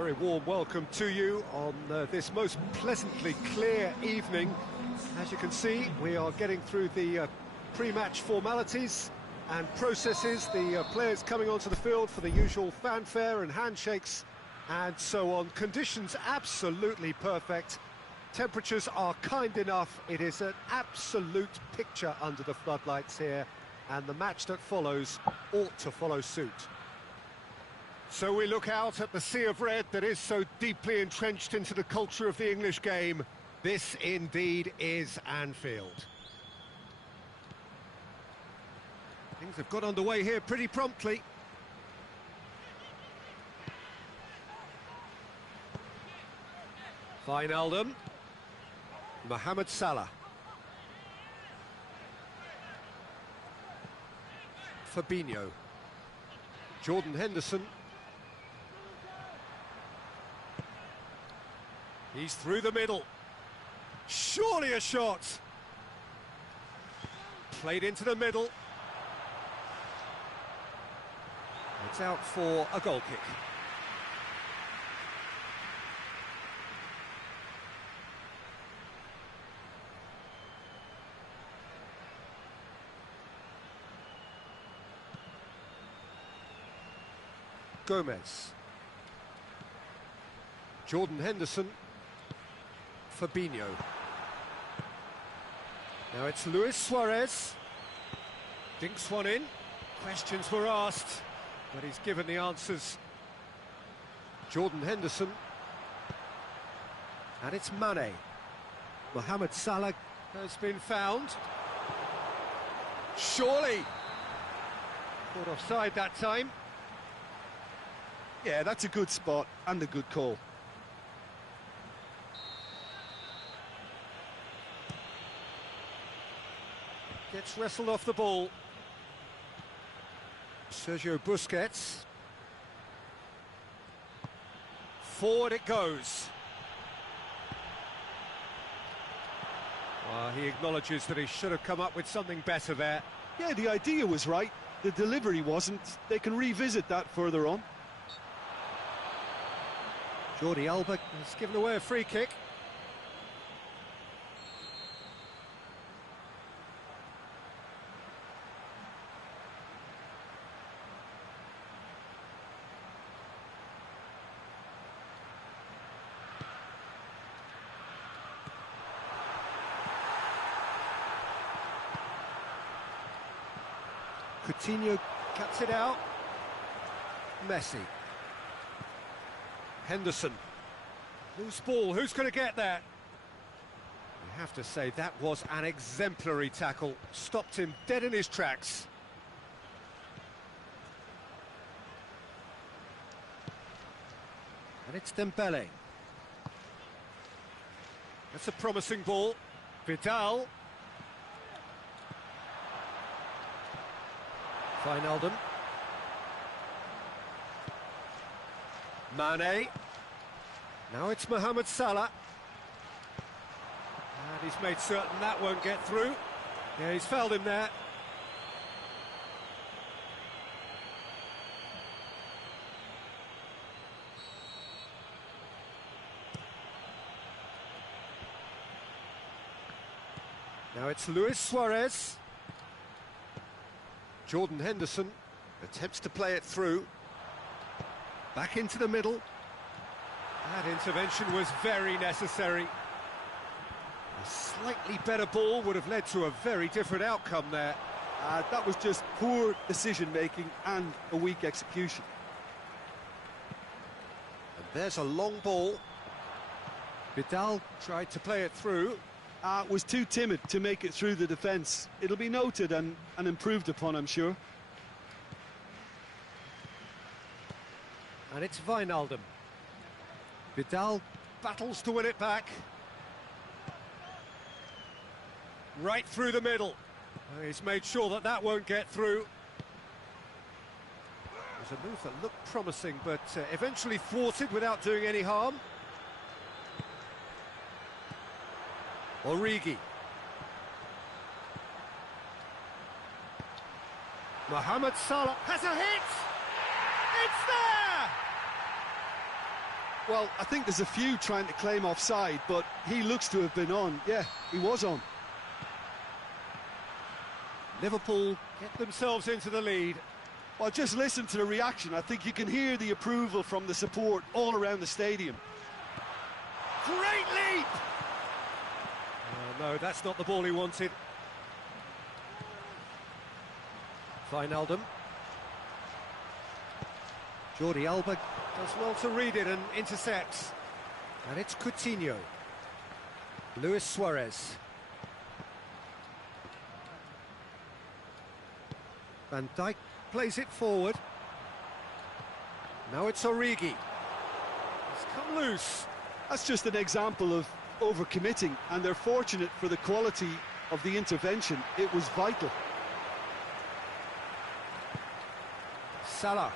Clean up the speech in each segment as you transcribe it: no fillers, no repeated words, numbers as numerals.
Very warm welcome to you on this most pleasantly clear evening. As you can see, we are getting through the pre-match formalities and processes, the players coming onto the field for the usual fanfare and handshakes and so on. Conditions absolutely perfect. Temperatures are kind enough. It is an absolute picture under the floodlights here, and the match that follows ought to follow suit. So we look out at the sea of red that is so deeply entrenched into the culture of the English game. This indeed is Anfield. Things have got underway here pretty promptly. Wijnaldum. Mohamed Salah. Fabinho. Jordan Henderson. He's through the middle. Surely a shot. Played into the middle. It's out for a goal kick. Gomez. Jordan Henderson. Fabinho. Now it's Luis Suarez. Dinks one in. Questions were asked, but he's given the answers. Jordan Henderson. And it's Mane. Mohamed Salah has been found. Surely. Caught offside that time. Yeah, that's a good spot and a good call. Gets wrestled off the ball. Sergio Busquets. Forward it goes. Well, he acknowledges that he should have come up with something better there. Yeah, the idea was right, the delivery wasn't. They can revisit that further on. Jordi Alba has given away a free kick. Coutinho cuts it out. Messi. Henderson. Loose ball, who's going to get that? You have to say that was an exemplary tackle. Stopped him dead in his tracks. And it's Dembele. That's a promising ball. Vidal. Wijnaldum. Mane. Now it's Mohamed Salah. And he's made certain that won't get through. Yeah, he's fouled him there. Now it's Luis Suarez. Jordan Henderson attempts to play it through. Back into the middle. That intervention was very necessary. A slightly better ball would have led to a very different outcome there. That was just poor decision-making and a weak execution. And there's a long ball. Vidal tried to play it through. Was too timid to make it through the defence. It'll be noted and improved upon, I'm sure. And it's Wijnaldum. Vidal battles to win it back. Right through the middle. He's made sure that that won't get through. There's a move that looked promising, but eventually thwarted without doing any harm. Origi. Mohamed Salah has a hit! It's there! Well, I think there's a few trying to claim offside, but he looks to have been on. Yeah, he was on. Liverpool get themselves into the lead. Well, just listen to the reaction. I think you can hear the approval from the support all around the stadium. Great leap! No, that's not the ball he wanted. Wijnaldum. Jordi Alba does well to read it and intercepts. And it's Coutinho. Luis Suarez. Van Dijk plays it forward. Now it's Origi. He's come loose. That's just an example of overcommitting, and they're fortunate for the quality of the intervention. It was vital. Salah.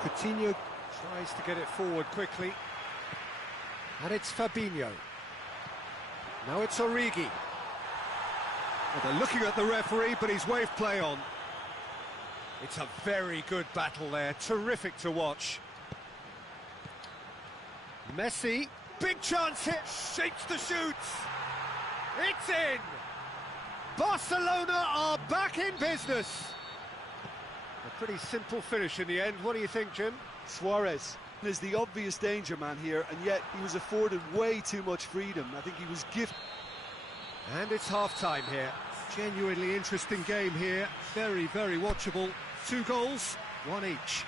Coutinho tries to get it forward quickly. And it's Fabinho. Now it's Origi. Well, they're looking at the referee, but he's waved play on. It's a very good battle there, terrific to watch. Messi, big chance hit, shapes the shoot. It's in! Barcelona are back in business. A pretty simple finish in the end. What do you think, Jim? Suarez is the obvious danger man here, and yet he was afforded way too much freedom. I think he was gifted. And it's half-time here. Genuinely interesting game here. Very, very watchable. 2 goals, 1 each.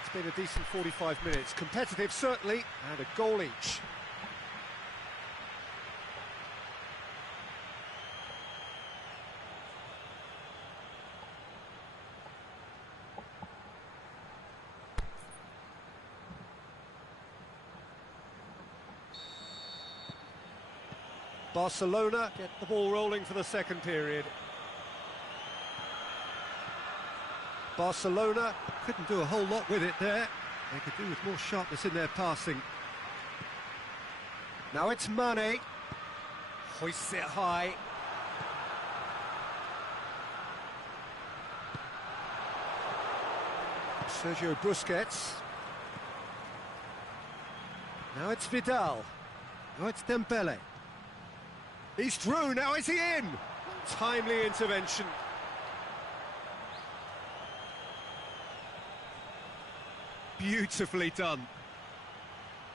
It's been a decent 45 minutes. Competitive, certainly, and a goal each. Barcelona get the ball rolling for the second period. Barcelona couldn't do a whole lot with it there. They could do with more sharpness in their passing. Now it's Mane. Hoists it high. Sergio Busquets. Now it's Vidal. Now it's Dembele. He's through, now is he in? Timely intervention. Beautifully done.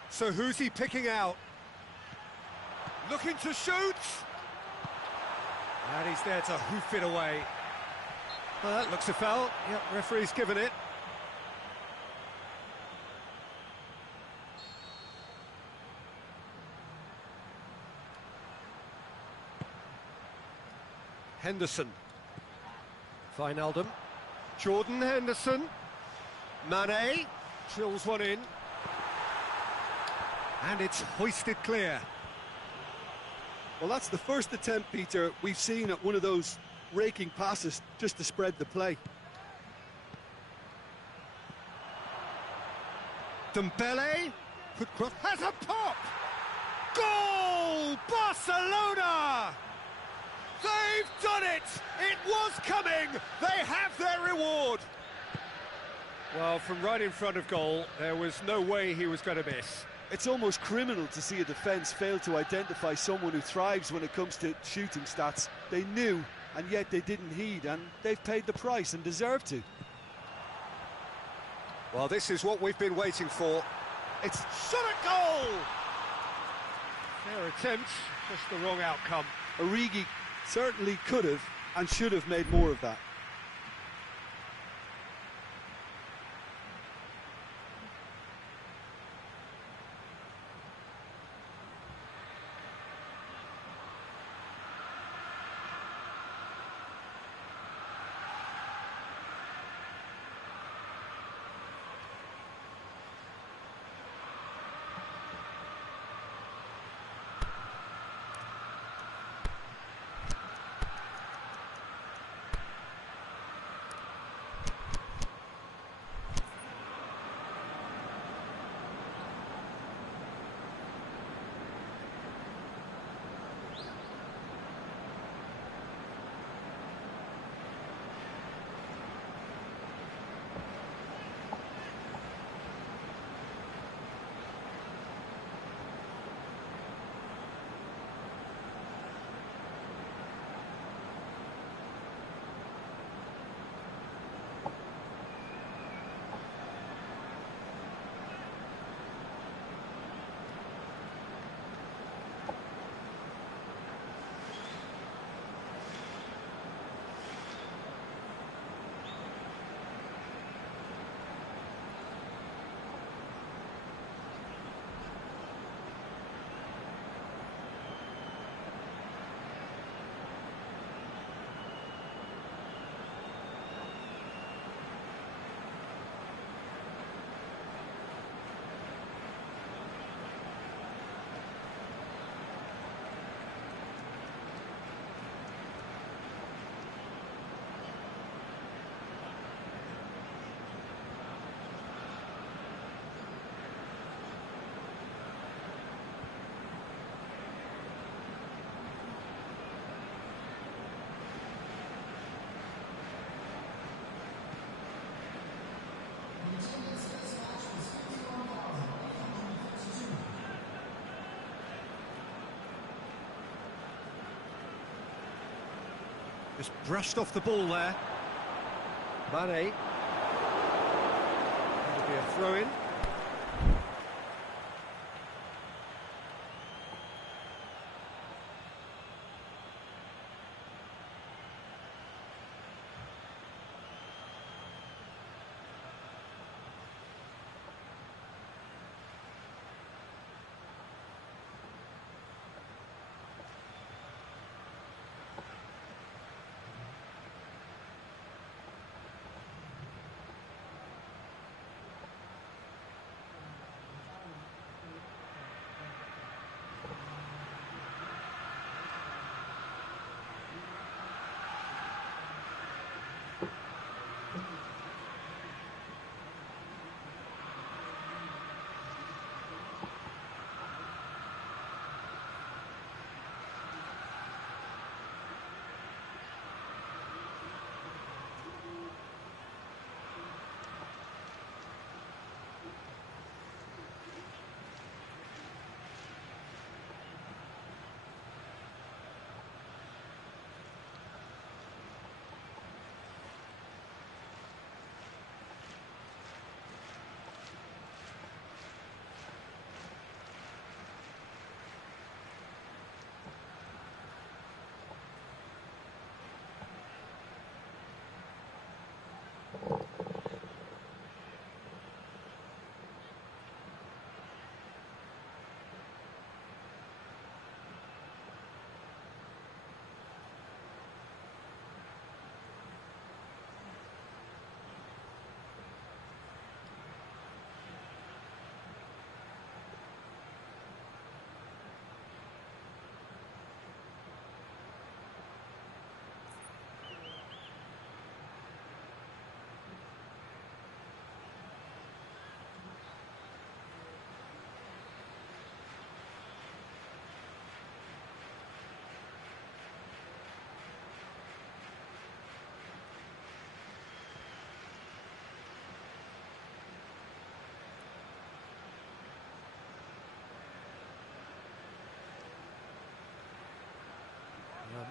So who's he picking out? Looking to shoot! And he's there to hoof it away. Well, that looks a foul. Yep, referee's given it. Henderson. Wijnaldum. Jordan Henderson. Mane. Drills one in. And it's hoisted clear. Well, that's the first attempt, Peter, we've seen at one of those raking passes just to spread the play. Dembele. Could cross. Has a pop! Goal! Barcelona! They've done it! It was coming! They have their reward! Well, from right in front of goal, there was no way he was going to miss. It's almost criminal to see a defence fail to identify someone who thrives when it comes to shooting stats. They knew, and yet they didn't heed, and they've paid the price and deserve to. Well, this is what we've been waiting for. It's shot at goal! Fair attempt, just the wrong outcome. Origi certainly could have and should have made more of that. Just brushed off the ball there. Mane. That'll be a throw-in.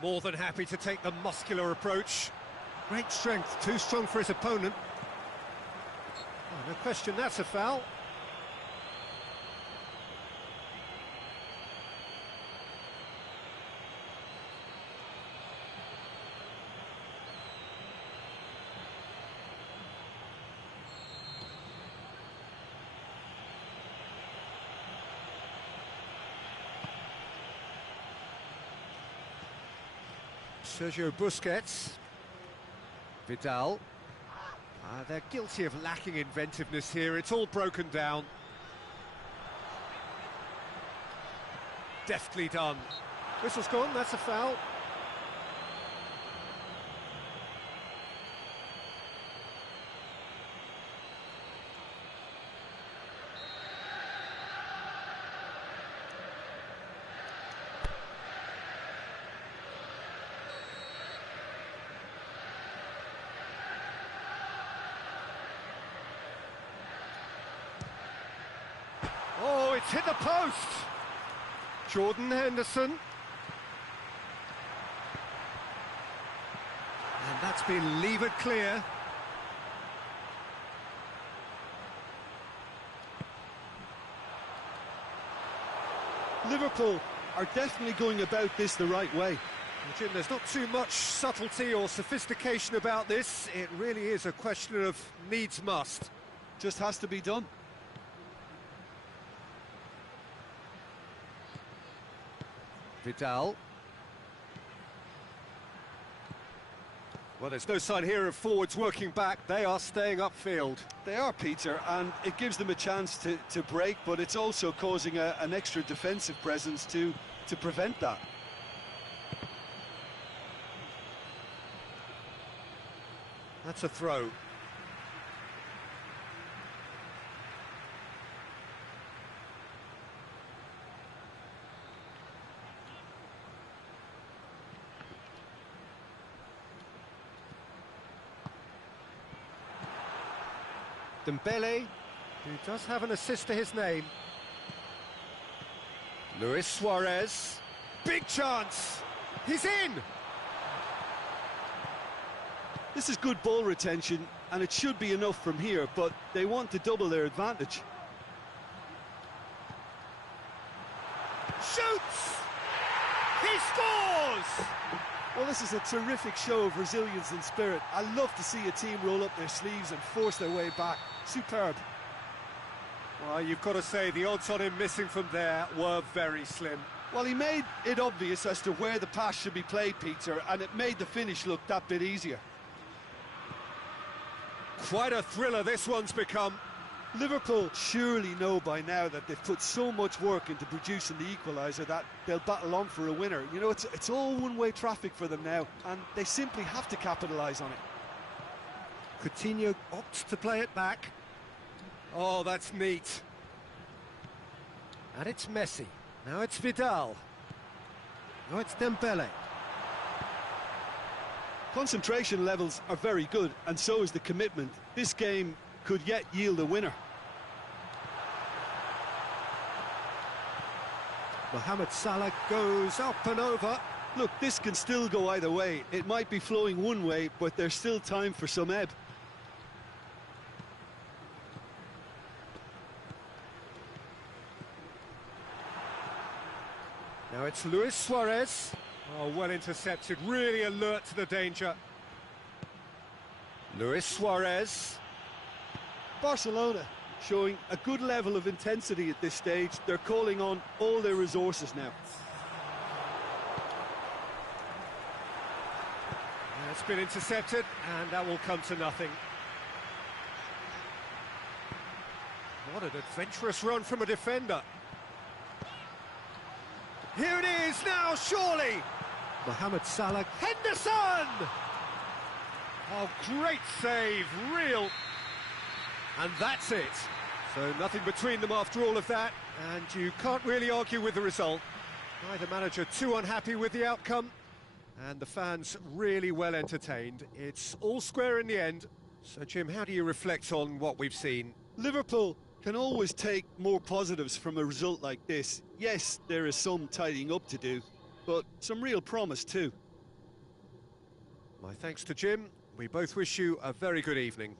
More than happy to take the muscular approach. Great strength, too strong for his opponent. Oh, no question, that's a foul. Sergio Busquets. Vidal. They're guilty of lacking inventiveness here. It's all broken down. Deftly done. Whistle's gone, that's a foul. Oh, it's hit the post! Jordan Henderson. And that's been levered clear. Liverpool are definitely going about this the right way. Jim, there's not too much subtlety or sophistication about this. It really is a question of needs must. Just has to be done. Vidal. Well, there's no sign here of forwards working back. They are staying upfield. They are, Peter, and it gives them a chance to break, but it's also causing an extra defensive presence to prevent that. That's a throw. Dembele, who does have an assist to his name. Luis Suarez. Big chance! He's in! This is good ball retention, and it should be enough from here, but they want to double their advantage. Shoots! He scores! Well, this is a terrific show of resilience and spirit. I love to see a team roll up their sleeves and force their way back. Superb. Well, you've got to say the odds on him missing from there were very slim. Well, he made it obvious as to where the pass should be played, Peter, and it made the finish look that bit easier. Quite a thriller this one's become. Liverpool surely know by now that they've put so much work into producing the equaliser that they'll battle on for a winner. You know, it's all one-way traffic for them now, and they simply have to capitalise on it. Coutinho opts to play it back. Oh, that's neat. And it's Messi. Now it's Vidal. Now it's Dembele. Concentration levels are very good, and so is the commitment. This game could yet yield a winner. Mohamed Salah goes up and over. Look, this can still go either way. It might be flowing one way, but there's still time for some ebb. Now it's Luis Suarez. Oh, well intercepted, really alert to the danger. Luis Suarez. Barcelona showing a good level of intensity at this stage. They're calling on all their resources now. It's been intercepted, and that will come to nothing. What an adventurous run from a defender. Here it is now, surely! Mohamed Salah, Henderson! Oh, great save, real. And that's it. So nothing between them after all of that, and you can't really argue with the result. Neither manager too unhappy with the outcome, and the fans really well entertained. It's all square in the end. So, Jim, how do you reflect on what we've seen? Liverpool can always take more positives from a result like this. Yes, there is some tidying up to do, but some real promise too. My thanks to Jim. We both wish you a very good evening.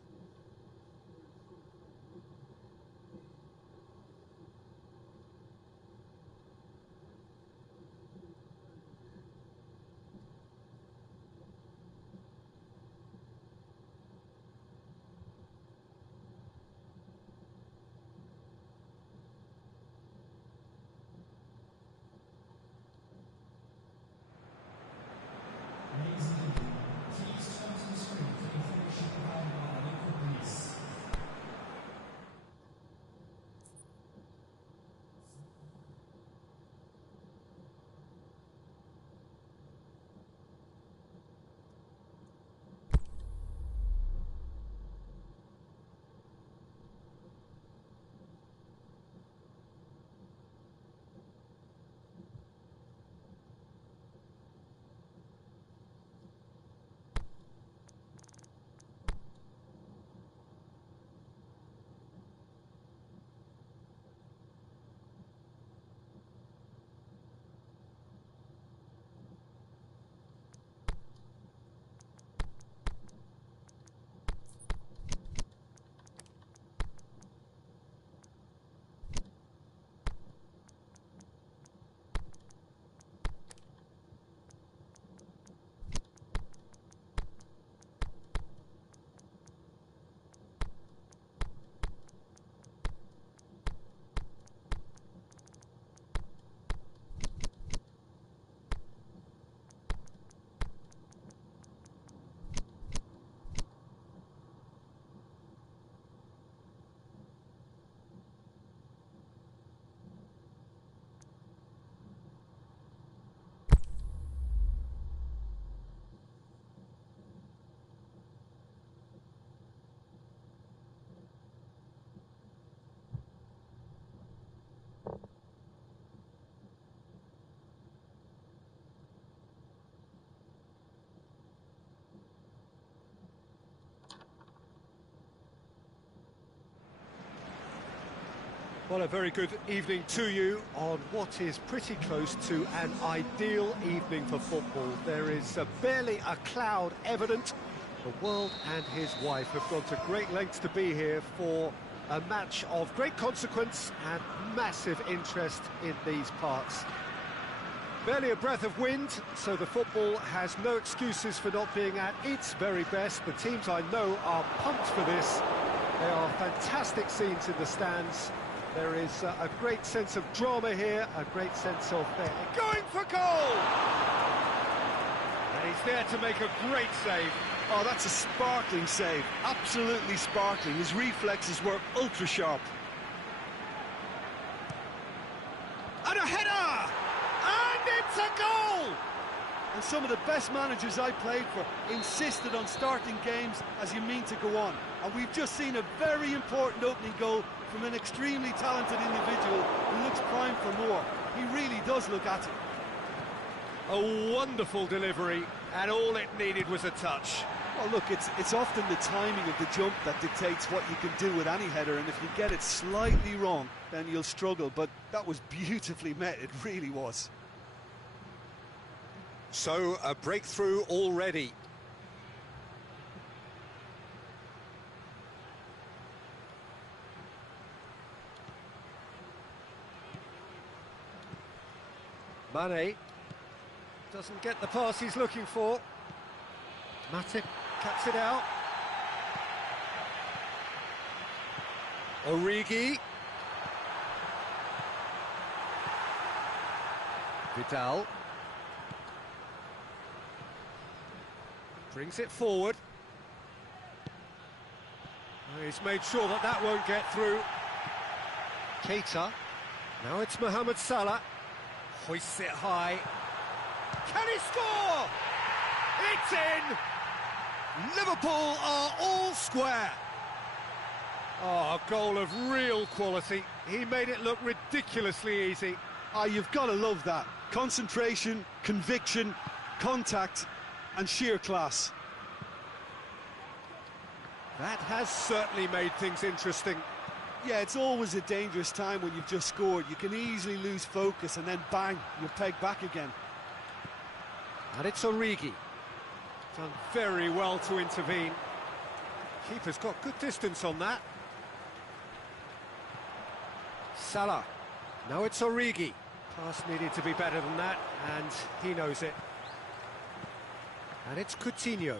Well, a very good evening to you on what is pretty close to an ideal evening for football. There is barely a cloud evident, The world and his wife have gone to great lengths to be here for a match of great consequence and massive interest in these parts. Barely a breath of wind, so the football has no excuses for not being at its very best. The teams I know are pumped for this. There are fantastic scenes in the stands. There is a great sense of drama here, a great sense of going for goal! And he's there to make a great save. Oh, that's a sparkling save, absolutely sparkling. His reflexes were ultra sharp. And a header! And it's a goal! And some of the best managers I played for insisted on starting games as you mean to go on. And we've just seen a very important opening goal from an extremely talented individual who looks primed for more. He really does look at it. A wonderful delivery, and all it needed was a touch. Well, look, it's often the timing of the jump that dictates what you can do with any header, and if you get it slightly wrong, then you'll struggle. But that was beautifully met, it really was. So, a breakthrough already. Mane doesn't get the pass he's looking for. Matip cuts it out. Origi. Vidal. Brings it forward. Oh, he's made sure that that won't get through. Keita. Now it's Mohamed Salah. Hoists it high. Can he score? It's in! Liverpool are all square. Oh, a goal of real quality. He made it look ridiculously easy. Ah, you've got to love that. Concentration, conviction, contact, and sheer class. That has certainly made things interesting. Yeah, it's always a dangerous time when you've just scored. You can easily lose focus and then bang, you're pegged back again. And it's Origi. Done very well to intervene. Keeper's got good distance on that. Salah. Now it's Origi. Pass needed to be better than that, and he knows it. And it's Coutinho.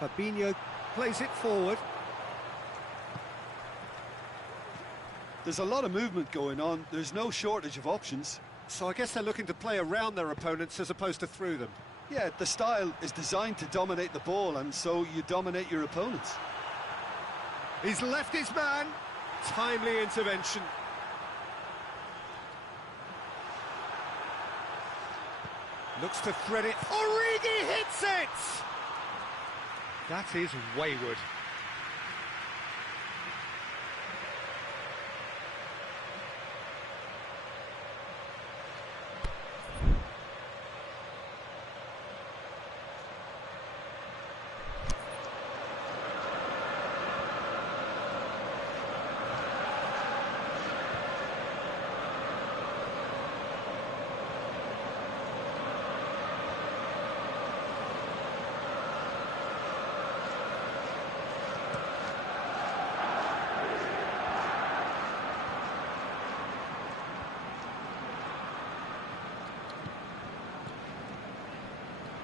Fabinho plays it forward. There's a lot of movement going on. There's no shortage of options. So I guess they're looking to play around their opponents as opposed to through them. Yeah, the style is designed to dominate the ball, and so you dominate your opponents. He's left his man. Timely intervention. Looks to thread it. Origi hits it! That is wayward.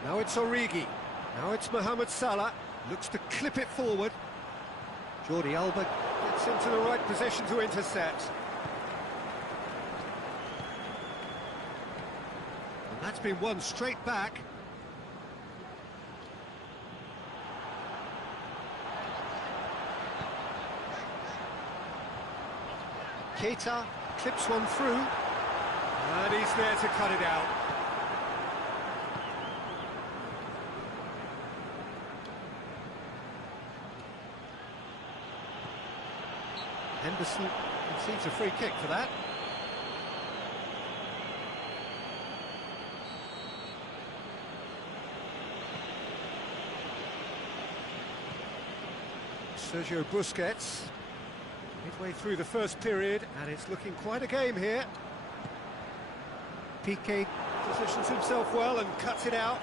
Now it's Origi. Now it's Mohamed Salah. Looks to clip it forward. Jordi Alba gets into the right position to intercept. And that's been won straight back. Keita clips one through. And he's there to cut it out. Henderson concedes a free kick for that. Sergio Busquets, midway through the first period, and it's looking quite a game here. Piqué positions himself well and cuts it out.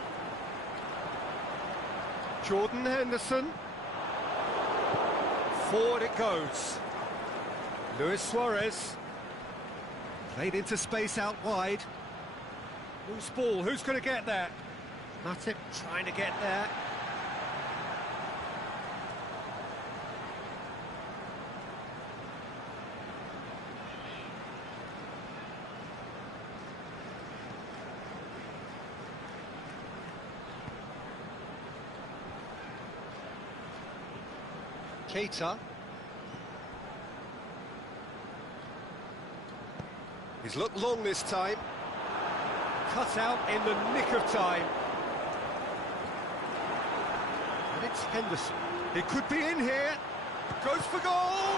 Jordan Henderson. Forward it goes. Luis Suarez. Played into space out wide. Loose ball, who's going to get there? Matip trying to get there. Keita. He's looked long this time. Cut out in the nick of time. And it's Henderson. He could be in here. Goes for goal!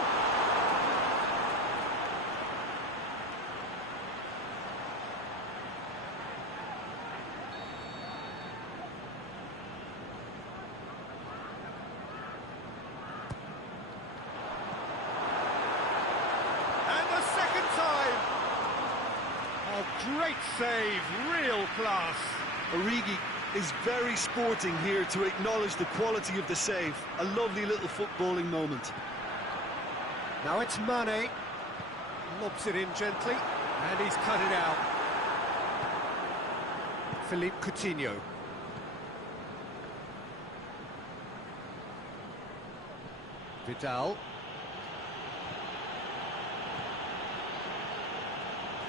Great save, real class. Origi is very sporting here to acknowledge the quality of the save. A lovely little footballing moment. Now it's Mane. Lobs it in gently, and he's cut it out. Philippe Coutinho. Vidal.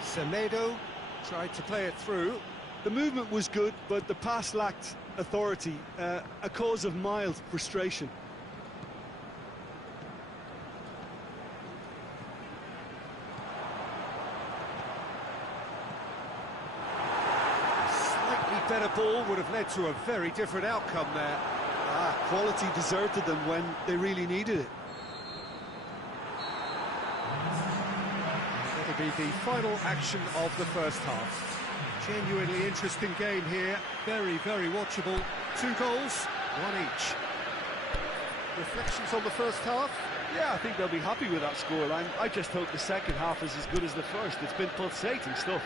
Semedo tried to play it through. The movement was good, but the pass lacked authority, a cause of mild frustration. Slightly better ball would have led to a very different outcome there. Quality deserted them when they really needed it. That'll be the final action of the first half. Genuinely interesting game here, very, very watchable. 2 goals, 1 each. Reflections on the first half? Yeah, I think they'll be happy with that scoreline. I just hope the second half is as good as the first. It's been pulsating stuff.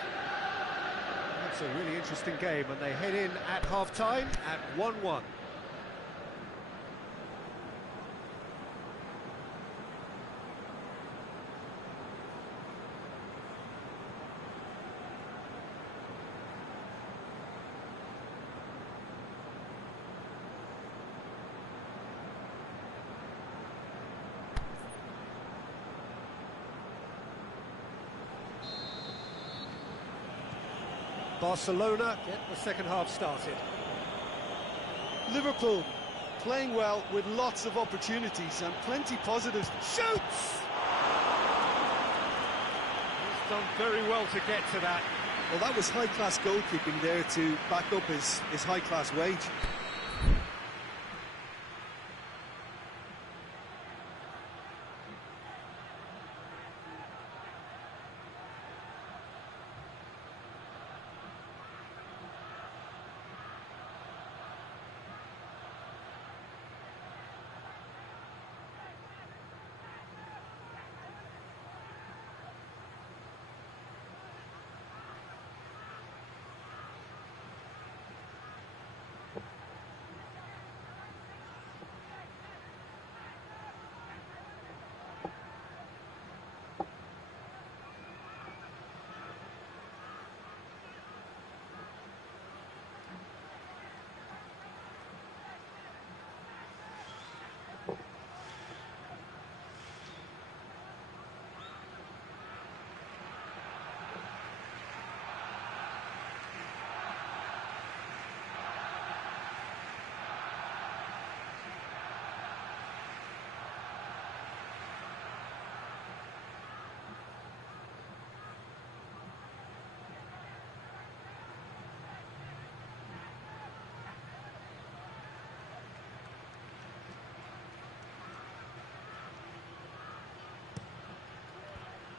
That's a really interesting game, and they head in at half-time at 1-1. Barcelona get the second half started. Liverpool playing well with lots of opportunities and plenty positives. Shoots! He's done very well to get to that. Well, that was high-class goalkeeping there to back up his high-class wage.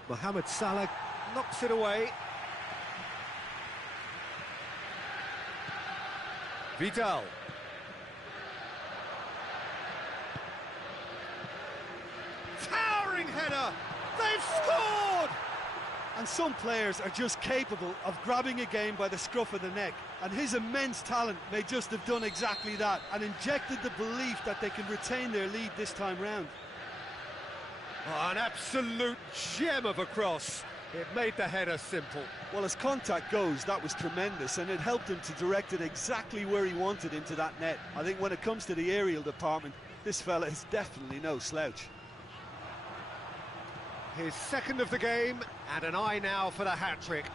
Mohamed Salah knocks it away. Vidal. Towering header! They've scored! And some players are just capable of grabbing a game by the scruff of the neck, and his immense talent may just have done exactly that and injected the belief that they can retain their lead this time round. Oh, an absolute gem of a cross. It made the header simple. Well, as contact goes, that was tremendous, and it helped him to direct it exactly where he wanted into that net. I think when it comes to the aerial department, this fella is definitely no slouch. His second of the game, and an eye now for the hat-trick.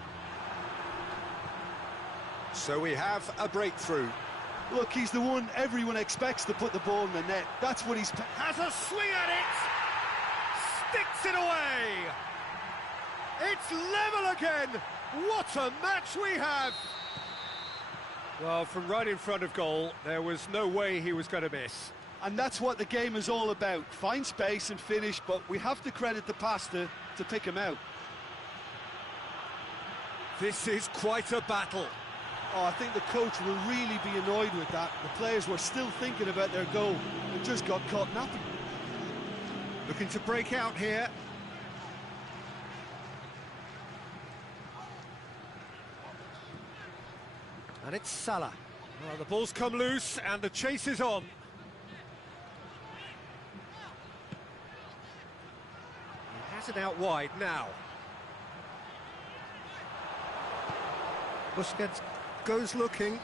So we have a breakthrough. Look, he's the one everyone expects to put the ball in the net. That's what he's... Has a swing at it! Sticks it away! It's level again! What a match we have! Well, from right in front of goal, there was no way he was going to miss. And that's what the game is all about. Find space and finish, but we have to credit the passer to pick him out. This is quite a battle. Oh, I think the coach will really be annoyed with that. The players were still thinking about their goal and just got caught napping. Looking to break out here. And it's Salah. Well, the ball's come loose and the chase is on. He has it out wide now. Busquets goes looking.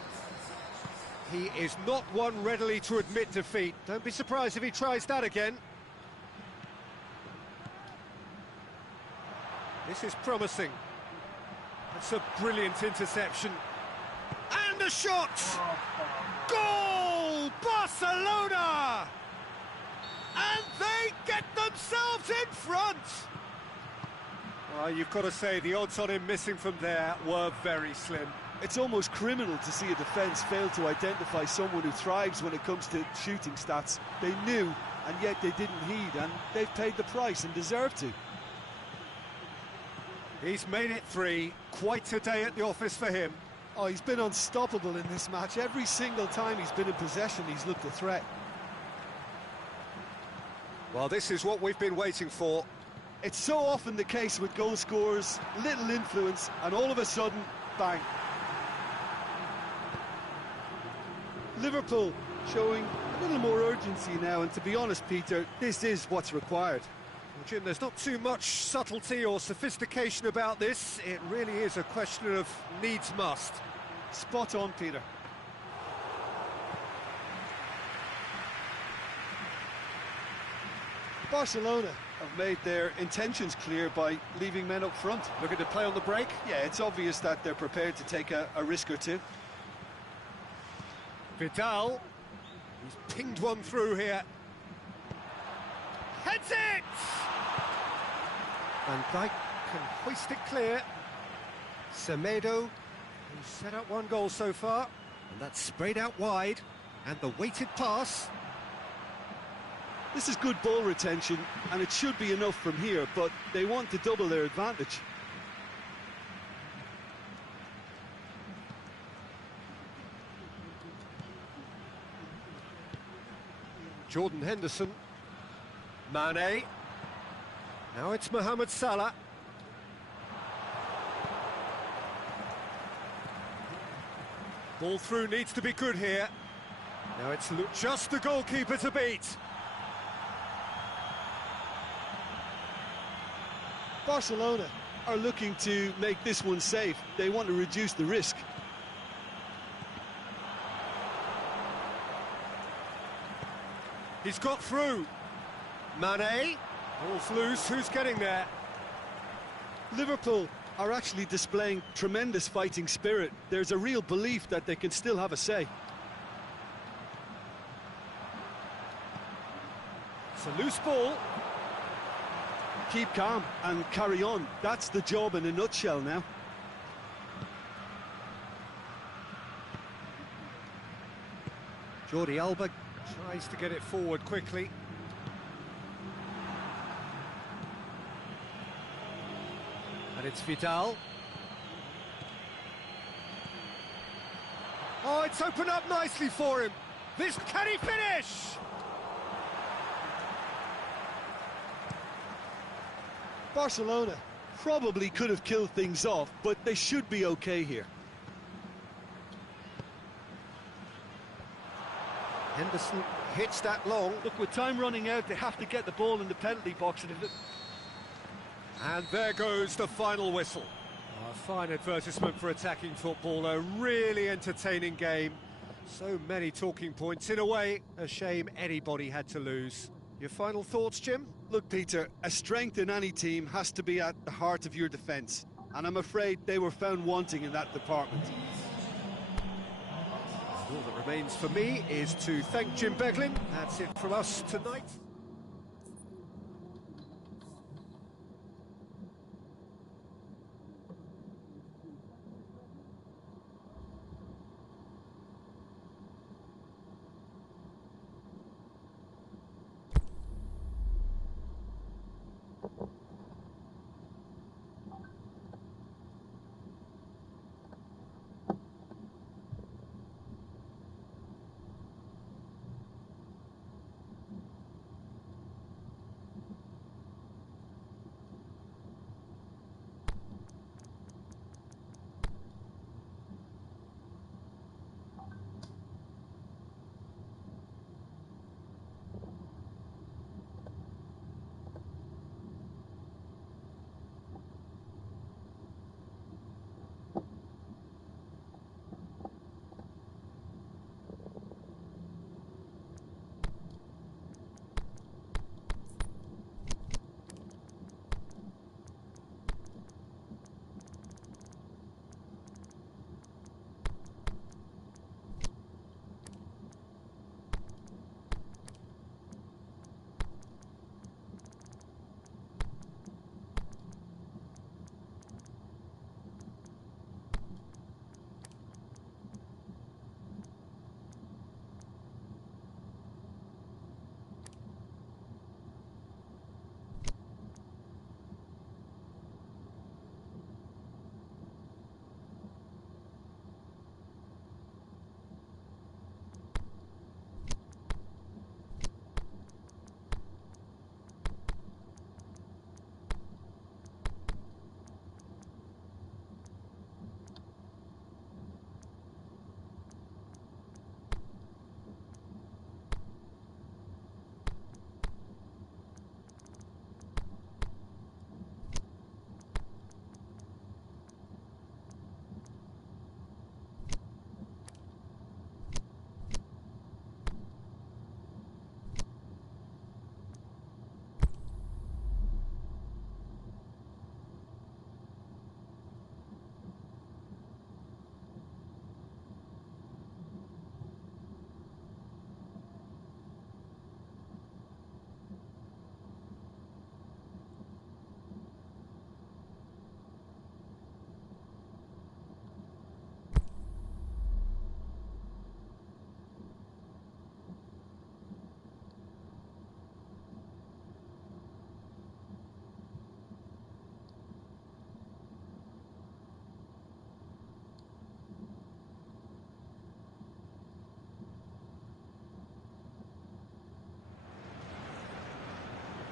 He is not one readily to admit defeat. Don't be surprised if he tries that again. This is promising. It's a brilliant interception. And a shot! Goal! Barcelona! And they get themselves in front! Well, you've got to say, the odds on him missing from there were very slim. It's almost criminal to see a defence fail to identify someone who thrives when it comes to shooting stats. They knew, and yet they didn't heed, and they've paid the price and deserve to. He's made it 3. Quite a day at the office for him. Oh, he's been unstoppable in this match. Every single time he's been in possession, he's looked a threat. Well, this is what we've been waiting for. It's so often the case with goal scorers, little influence, and all of a sudden, bang. Liverpool showing a little more urgency now, and to be honest, Peter, this is what's required. Well, Jim, there's not too much subtlety or sophistication about this. It really is a question of needs must. Spot on, Peter. Barcelona have made their intentions clear by leaving men up front. Looking to play on the break? Yeah, it's obvious that they're prepared to take a risk or two. Vidal, he's pinged one through here. Heads it! Van Dijk can hoist it clear. Semedo, who's set up one goal so far, and that's sprayed out wide, and the weighted pass. This is good ball retention, and it should be enough from here, but they want to double their advantage. Jordan Henderson. Mane. Now it's Mohamed Salah. Ball through needs to be good here. Now it's just the goalkeeper to beat. Barcelona are looking to make this one safe. They want to reduce the risk. He's got through. Mane. Ball's loose. Who's getting there? Liverpool are actually displaying tremendous fighting spirit. There's a real belief that they can still have a say. It's a loose ball. Keep calm and carry on. That's the job in a nutshell now. Jordi Alba tries to get it forward quickly. And it's Vidal. Oh, it's opened up nicely for him. Can he finish? Barcelona probably could have killed things off, but they should be okay here. Henderson hits that long. Look, with time running out, they have to get the ball in the penalty box. And there goes the final whistle. A fine advertisement for attacking football, a really entertaining game. So many talking points. In a way, a shame anybody had to lose. Your final thoughts, Jim? Look, Peter, a strength in any team has to be at the heart of your defence, and I'm afraid they were found wanting in that department. All that remains for me is to thank Jim Beglin. That's it from us tonight.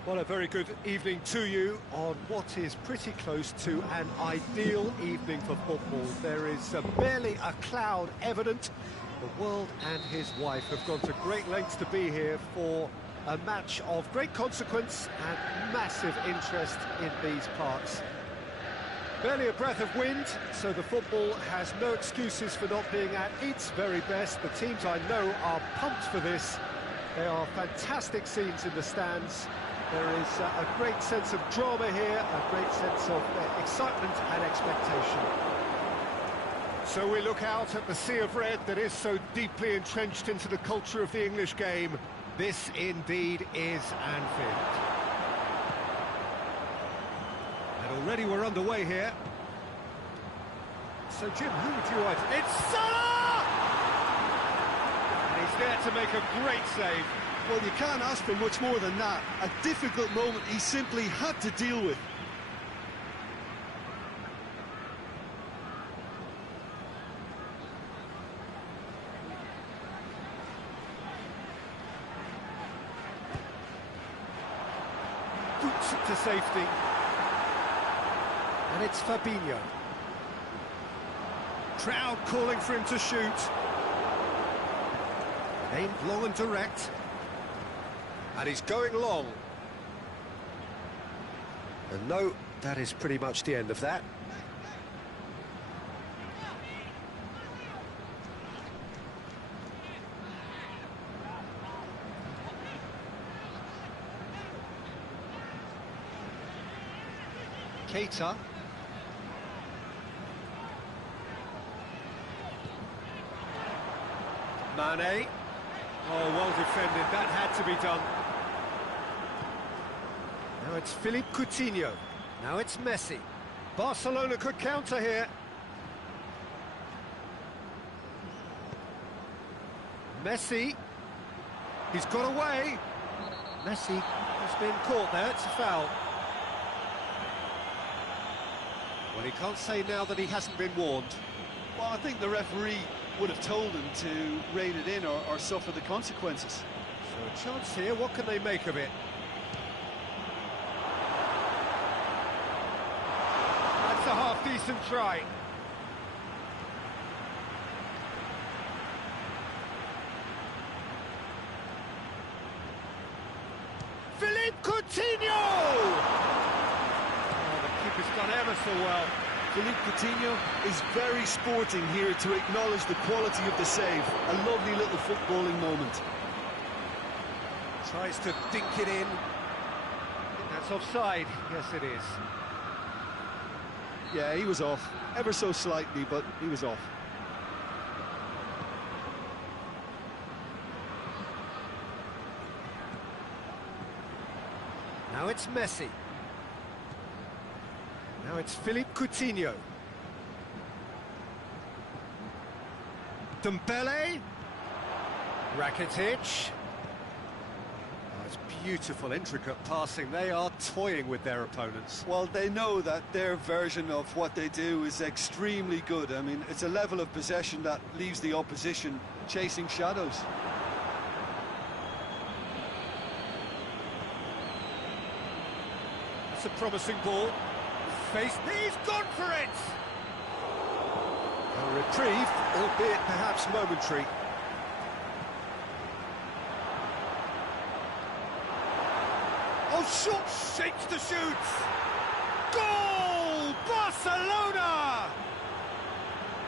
Well, a very good evening to you on what is pretty close to an ideal evening for football. There is barely a cloud evident. The world and his wife have gone to great lengths to be here for a match of great consequence and massive interest in these parts. Barely a breath of wind, so the football has no excuses for not being at its very best. The teams I know are pumped for this. There are fantastic scenes in the stands. There is a great sense of drama here, a great sense of excitement and expectation. So we look out at the sea of red that is so deeply entrenched into the culture of the English game. This indeed is Anfield. And already we're underway here. So Jim, who would you like? It's Salah! And he's there to make a great save. Well, you can't ask for much more than that. A difficult moment he simply had to deal with. Boots it to safety. And it's Fabinho. Crowd calling for him to shoot. Aimed long and direct. And he's going long. And no, that is pretty much the end of that. Keita. Mane. Oh, well defended. That had to be done. Now it's Philippe Coutinho. Now it's Messi. Barcelona could counter here. Messi. He's got away. Messi has been caught there. It's a foul. Well, he can't say now that he hasn't been warned. Well, I think the referee would have told him to rein it in or suffer the consequences. So a chance here, what can they make of it? That's a half-decent try. Philippe Coutinho! It's gone ever so well. Philippe Coutinho is very sporting here to acknowledge the quality of the save. A lovely little footballing moment. Tries to dink it in. That's offside. Yes, it is. Yeah, he was off. Ever so slightly, but he was off. Now it's Messi. Now it's Philippe Coutinho. Dembele. Rakitic. Oh, it's beautiful, intricate passing. They are toying with their opponents. Well, they know that their version of what they do is extremely good. I mean, it's a level of possession that leaves the opposition chasing shadows. That's a promising ball. He's gone for it! A reprieve, albeit perhaps momentary. Oh, shot shakes the shoots! Goal! Barcelona!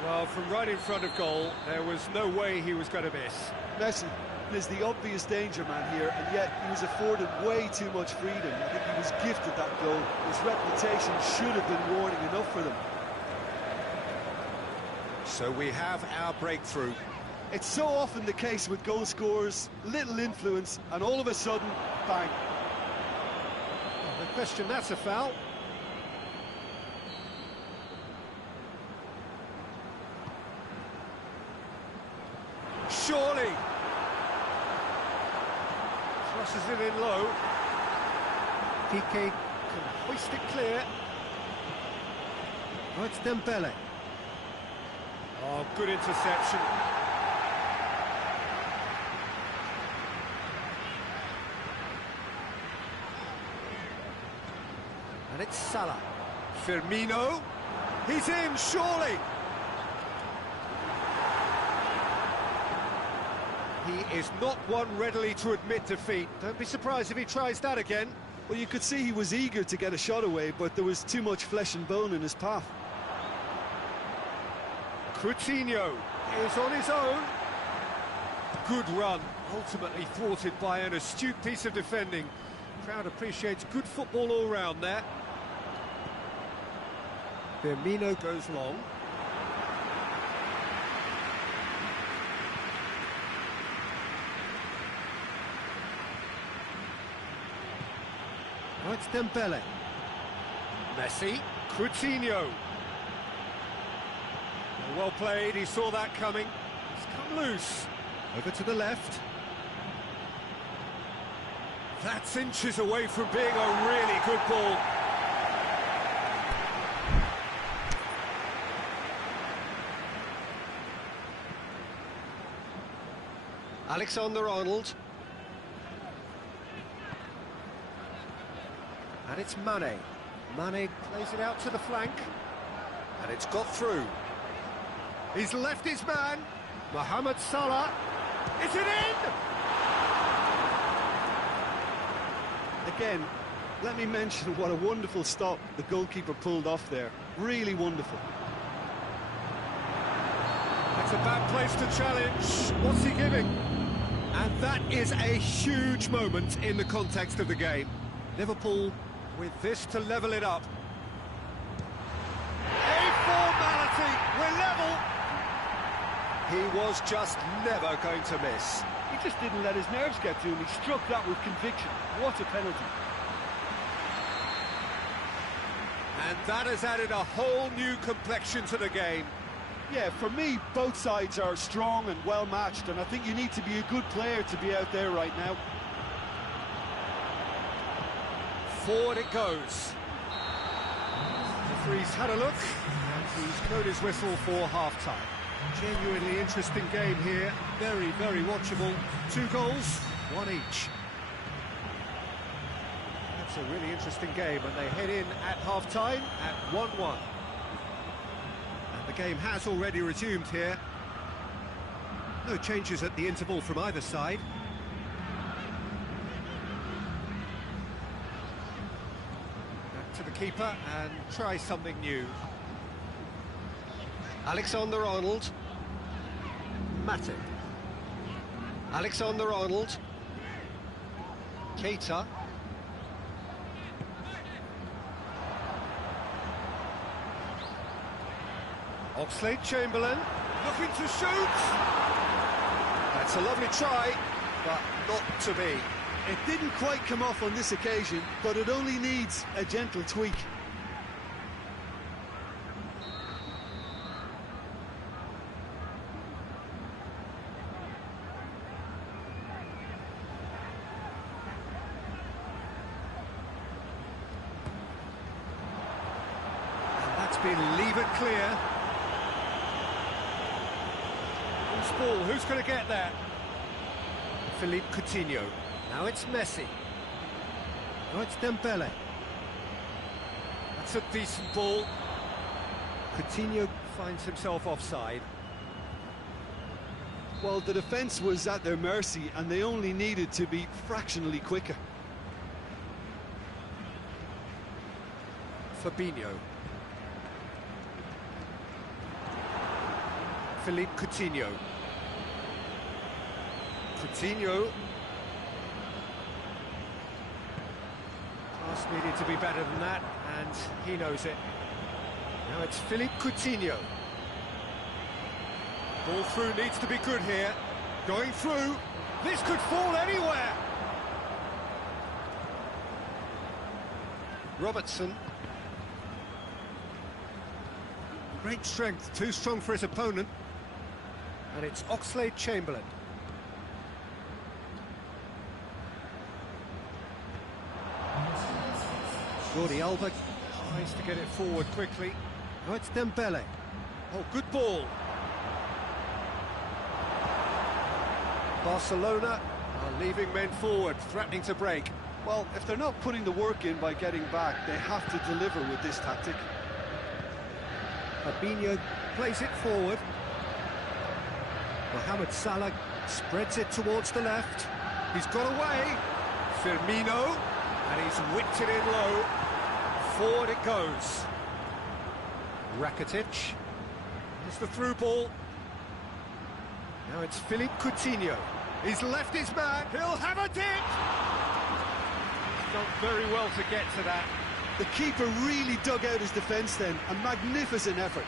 Well, from right in front of goal, there was no way he was going to miss. Messi is the obvious danger man here, and yet he was afforded way too much freedom. I think he was gifted that goal. His reputation should have been warning enough for them. So we have our breakthrough. It's so often the case with goal scorers, little influence, and all of a sudden, bang. No question, that's a foul. Surely. Crosses it in low. Piqué can hoist it clear. Oh, it's Dembele. Oh, good interception. And it's Salah. Firmino. He's in, surely. He is not one readily to admit defeat. Don't be surprised if he tries that again. Well, you could see he was eager to get a shot away, but there was too much flesh and bone in his path. Coutinho is on his own. Good run, ultimately thwarted by an astute piece of defending. Crowd appreciates good football all round there. Firmino goes long. Oh, it's Dembele. Messi. Coutinho. Well played, he saw that coming. It's come loose. Over to the left. That's inches away from being a really good ball. Alexander-Arnold. And it's Mane. Mane plays it out to the flank, and it's got through. He's left his man. Mohamed Salah. Is it in? Again, let me mention what a wonderful stop the goalkeeper pulled off there. Really wonderful. That's a bad place to challenge. What's he giving? And that is a huge moment in the context of the game. Liverpool with this to level it up. A formality. We're level. He was just never going to miss. He just didn't let his nerves get to him. He struck that with conviction. What a penalty. And that has added a whole new complexion to the game. Yeah, for me, both sides are strong and well matched, and I think you need to be a good player to be out there right now. Forward it goes. The referee's had a look, and he's blown his whistle for half-time. Genuinely interesting game here. Very, very watchable. 2 goals, 1 each. That's a really interesting game, and they head in at half-time at 1-1. And the game has already resumed here. No changes at the interval from either side. Back to the keeper and try something new. Alexander-Arnold. Matip. Alexander-Arnold. Keita. Oxlade-Chamberlain looking to shoot. That's a lovely try, but not to be. It didn't quite come off on this occasion, but it only needs a gentle tweak. Been levered clear. Who's ball? Who's going to get there? Philippe Coutinho. Now it's Messi. Now it's Dembele. That's a decent ball. Coutinho finds himself offside. Well, the defence was at their mercy, and they only needed to be fractionally quicker. Fabinho. Philippe Coutinho. Coutinho. Pass needed to be better than that, and he knows it. Now it's Philippe Coutinho. Ball through needs to be good here. Going through. This could fall anywhere. Robertson. Great strength, too strong for his opponent. And it's Oxlade-Chamberlain. Jordi Alba tries to get it forward quickly. Now it's Dembele. Oh, good ball. Barcelona are leaving men forward, threatening to break. Well, if they're not putting the work in by getting back, they have to deliver with this tactic. Fabinho plays it forward. Mohamed Salah spreads it towards the left. He's got away. Firmino, and he's whipped it in low. Forward it goes. Rakitic. Here's the through ball. Now it's Philippe Coutinho. He's left his man. He'll have a dip. He's done very well to get to that. The keeper really dug out his defence then. A magnificent effort.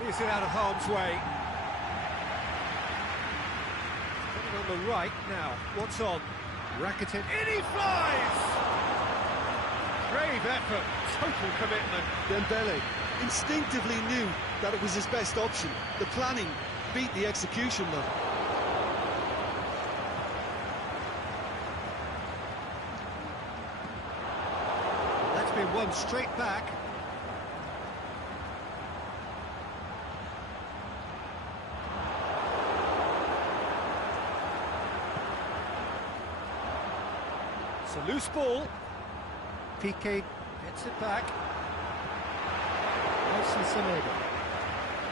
Clears it out of harm's way. Coming on the right now. What's on? Rakitic. In he flies! Brave effort. Total commitment. Dembele instinctively knew that it was his best option. The planning beat the execution though. That's been won straight back. It's a loose ball. Piqué gets it back.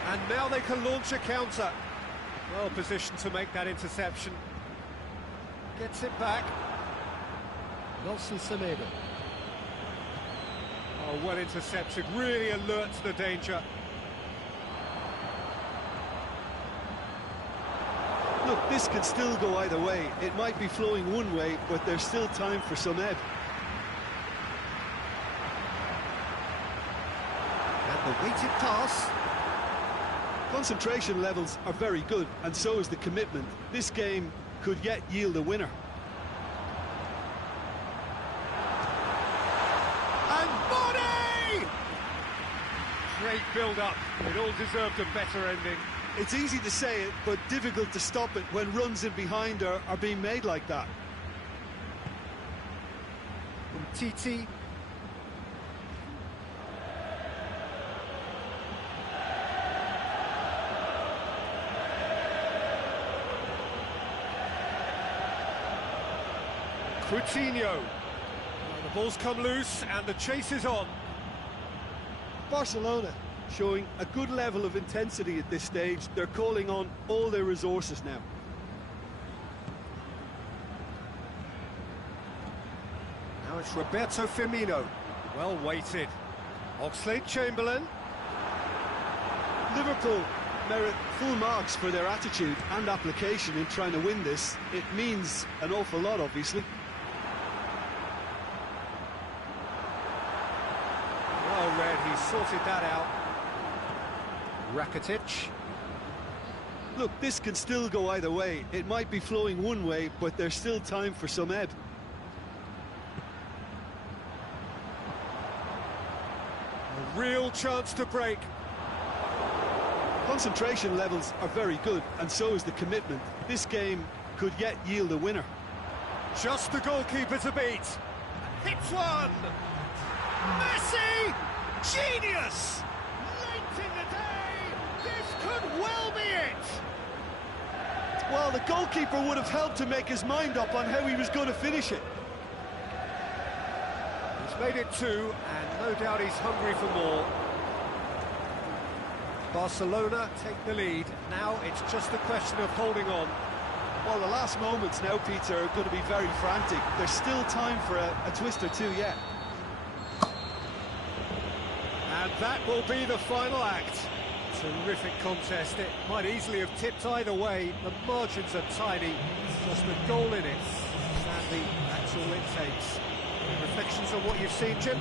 And now they can launch a counter. Well positioned to make that interception. Gets it back. Nelson Semedo. Oh, well intercepted, really alert to the danger. Look, this can still go either way. It might be flowing one way, but there's still time for some ebb. And the weighted pass. Concentration levels are very good, and so is the commitment. This game could yet yield a winner. And body! Great build-up. It all deserved a better ending. It's easy to say it, but difficult to stop it when runs in behind are being made like that. Titi. Coutinho. Well, the ball's come loose and the chase is on. Barcelona showing a good level of intensity at this stage. They're calling on all their resources now. Now it's Roberto Firmino. Well weighted. Oxlade-Chamberlain. Liverpool merit full marks for their attitude and application in trying to win this. It means an awful lot, obviously. Well read, he sorted that out. Rakitic. Look, this can still go either way. It might be flowing one way, but there's still time for some ebb. A real chance to break. Concentration levels are very good, and so is the commitment. This game could yet yield a winner. Just the goalkeeper to beat. Hits one! Messi! Genius! Late in the day, this could well be it! Well, the goalkeeper would have helped to make his mind up on how he was going to finish it. He's made it two, and no doubt he's hungry for more. Barcelona take the lead. Now it's just a question of holding on. Well, the last moments now, Peter, are going to be very frantic. There's still time for a twist or two yet. And that will be the final act. Terrific contest. It might easily have tipped either way. The margins are tiny. Just the goal in it. Sadly, that's all it takes. Reflections on what you've seen, Jim?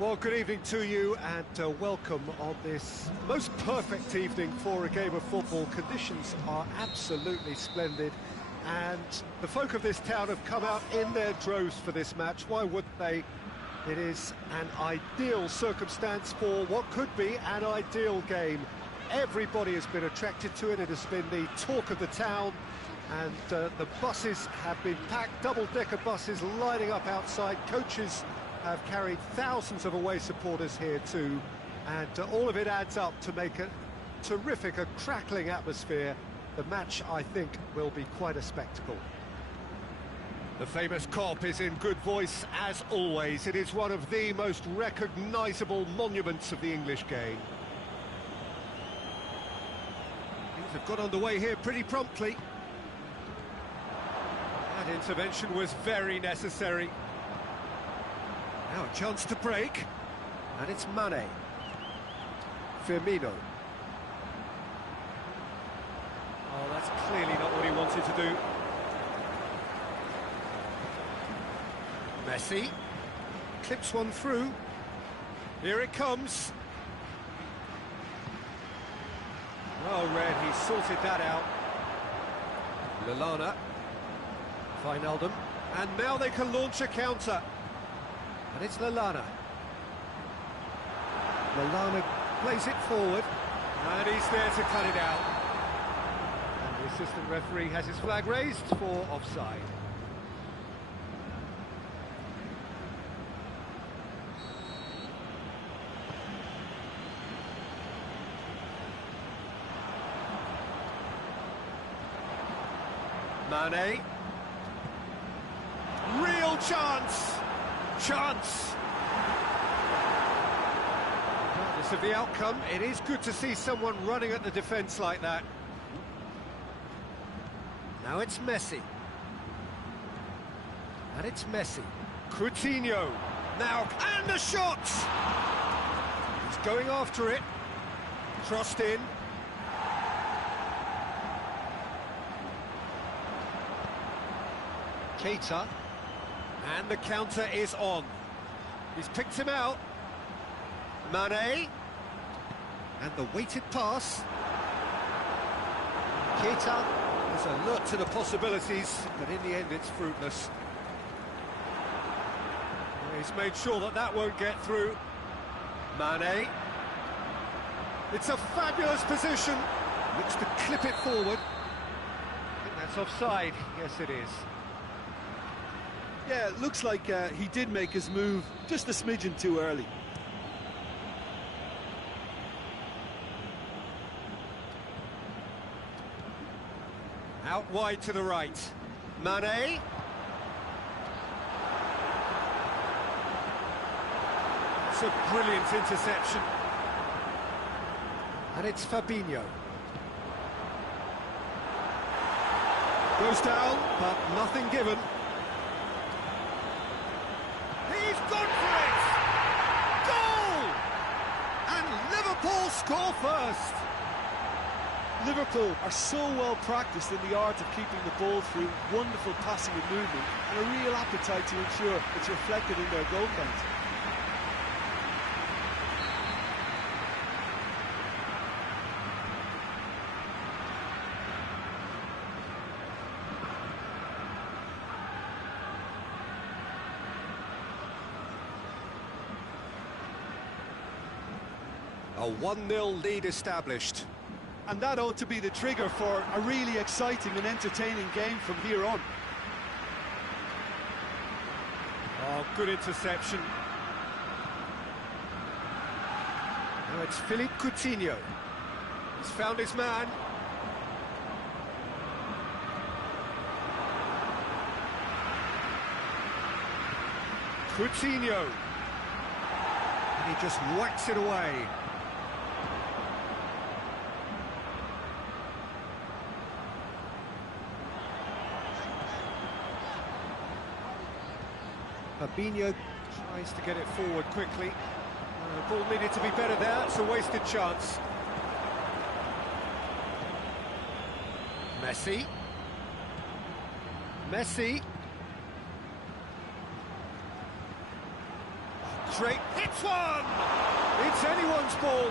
Well, good evening to you and welcome on this most perfect evening for a game of football. Conditions are absolutely splendid and the folk of this town have come out in their droves for this match. Why wouldn't they? It is an ideal circumstance for what could be an ideal game. Everybody has been attracted to it. It has been the talk of the town, and the buses have been packed, double-decker buses lining up outside. Coaches have carried thousands of away supporters here too, and all of it adds up to make a terrific, a crackling atmosphere. The match, I think, will be quite a spectacle. The famous Kop is in good voice as always. It is one of the most recognisable monuments of the English game. Things have got underway here pretty promptly. That intervention was very necessary. Now a chance to break, and it's Mane. Firmino. Oh, that's clearly not what he wanted to do. Messi clips one through. Here it comes. Well read, he sorted that out. Lallana. Wijnaldum. And now they can launch a counter. And it's Lallana. Lallana plays it forward. And he's there to cut it out. And the assistant referee has his flag raised for offside. Mane. Real chance! Chance! Regardless of the outcome, it is good to see someone running at the defence like that. Now it's Messi. And it's Messi. Coutinho. Now, and the shot! He's going after it. Crossed in. Keita, and the counter is on. He's picked him out. Mane, and the weighted pass. Keita is alert to the possibilities, but in the end it's fruitless. He's made sure that that won't get through. Mane. It's a fabulous position. Looks to clip it forward. I think that's offside. Yes, it is. Yeah, it looks like he did make his move just a smidgen too early. Out wide to the right. Mane. It's a brilliant interception. And it's Fabinho. Goes down, but nothing given. He's gone for it! Goal! And Liverpool score first! Liverpool are so well practiced in the art of keeping the ball through wonderful passing and movement, and a real appetite to ensure it's reflected in their goal count. A 1-0 lead established. And that ought to be the trigger for a really exciting and entertaining game from here on. Oh, good interception. Now it's Philippe Coutinho. He's found his man. Coutinho. And he just whacks it away. Fabinho tries to get it forward quickly. The ball needed to be better there, it's a wasted chance. Messi. Messi. penetrate, hits one! It's anyone's ball.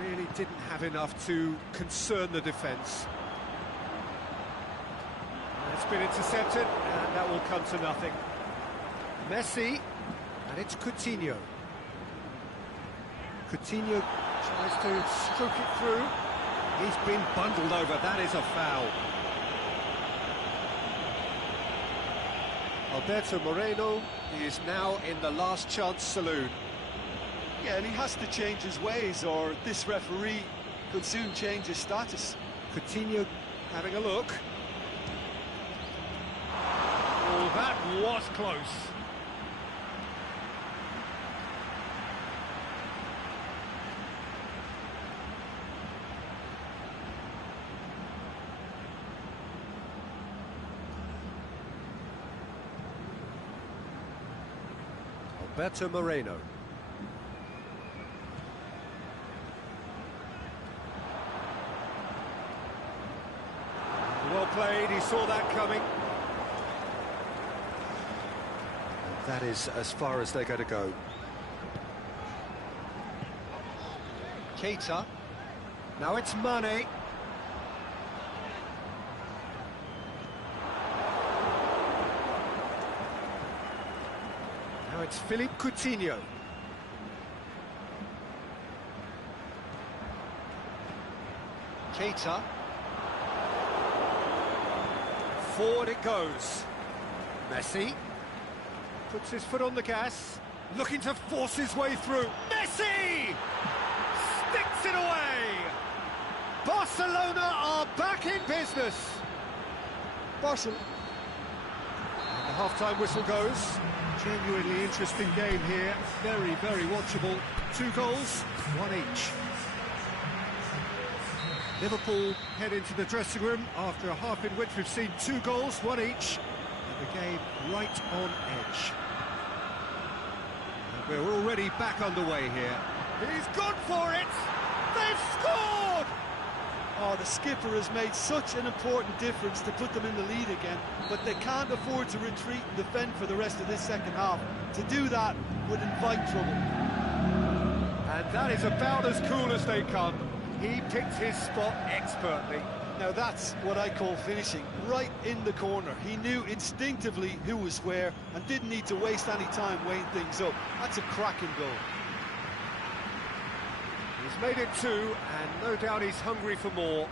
Really didn't have enough to concern the defence. It's been intercepted, and that will come to nothing. Messi, and it's Coutinho. Coutinho tries to stroke it through. He's been bundled over, that is a foul. Alberto Moreno is now in the last chance saloon. Yeah, and he has to change his ways, or this referee could soon change his status. Coutinho having a look. Oh, that was close. Alberto Moreno. Well played, he saw that coming. And that is as far as they're going to go. Keita. Now it's Mane. Now it's Philippe Coutinho. Keita. Forward it goes. Messi puts his foot on the gas, looking to force his way through. Messi sticks it away. Barcelona are back in business. Barcelona. And the half-time whistle goes. Genuinely interesting game here. Very, very watchable. 2 goals, 1 each. Liverpool head into the dressing room after a half in which we've seen 2 goals, 1 each, and the game right on edge. And we're already back underway here. He's gone for it! They've scored! Oh, the skipper has made such an important difference to put them in the lead again, but they can't afford to retreat and defend for the rest of this second half. To do that would invite trouble. And that is about as cool as they come. He picked his spot expertly. Now that's what I call finishing, right in the corner. He knew instinctively who was where and didn't need to waste any time weighing things up. That's a cracking goal. He's made it 2, and no doubt he's hungry for more.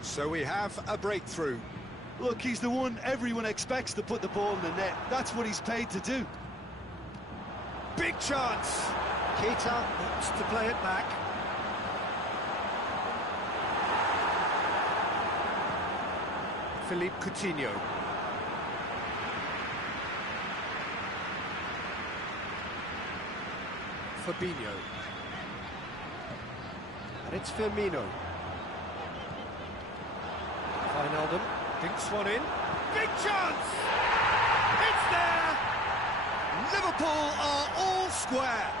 So we have a breakthrough. Look, he's the one everyone expects to put the ball in the net. That's what he's paid to do. Big chance! Keita wants to play it back. Philippe Coutinho. Fabinho. And it's Firmino. Wijnaldum dinks one in. Big chance! It's there! Liverpool are all square.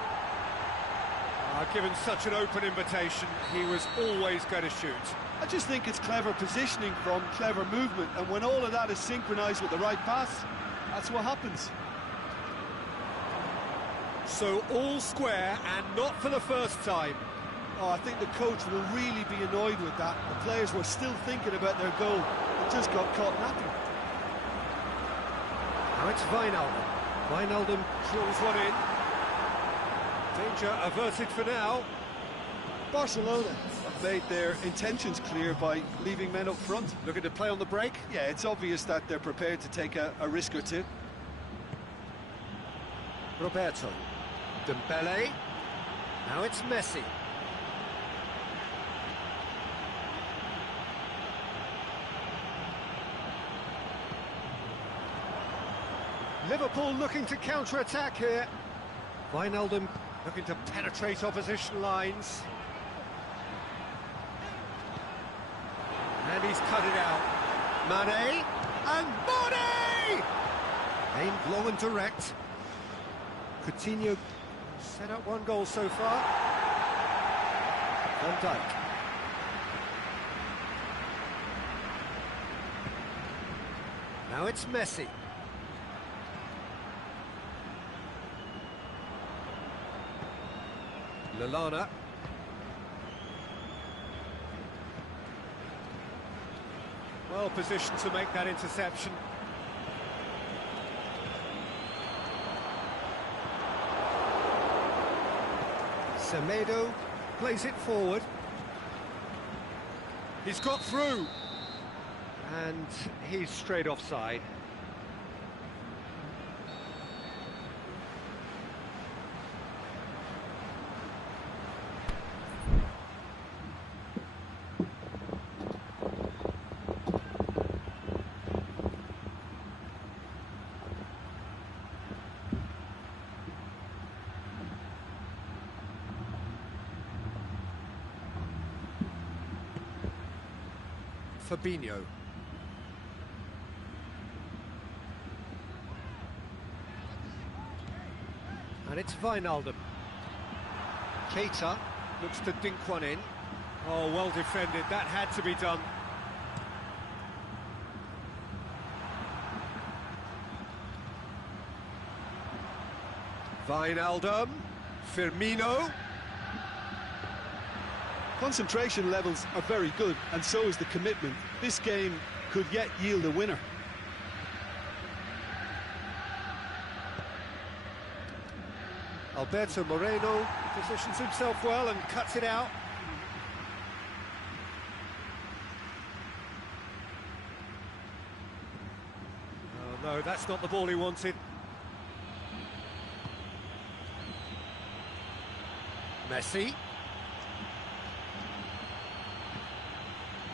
Given such an open invitation, he was always going to shoot. I just think it's clever positioning from clever movement, and when all of that is synchronised with the right pass, that's what happens. So all square, and not for the first time. Oh, I think the coach will really be annoyed with that. The players were still thinking about their goal. It just got caught napping. Now it's Wijnaldum. Wijnaldum drills one in. Danger averted for now. Barcelona have made their intentions clear by leaving men up front. Looking to play on the break. Yeah, it's obvious that they're prepared to take a risk or two. Roberto. Dembele. Now it's Messi. Liverpool looking to counter-attack here. Wijnaldum looking to penetrate opposition lines. And he's cut it out. Mane, and Mane! Aimed low and direct. Coutinho set up 1 goal so far. Van Dijk. Now it's Messi. Lallana. Well positioned to make that interception. Semedo plays it forward. He's got through. And he's straight offside. Fabinho. And it's Wijnaldum. Keita looks to dink one in. Oh, well defended, that had to be done. Wijnaldum, Firmino. Concentration levels are very good, and so is the commitment. This game could yet yield a winner. Alberto Moreno positions himself well and cuts it out. Oh no, that's not the ball he wanted. Messi.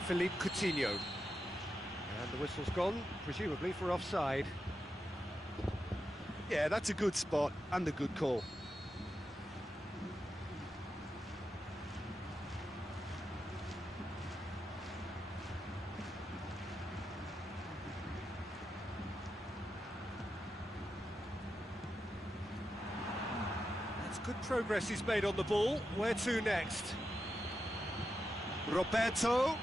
Philippe Coutinho. And the whistle's gone, presumably for offside. Yeah, that's a good spot and a good call. That's good progress he's made on the ball. Where to next? Roberto.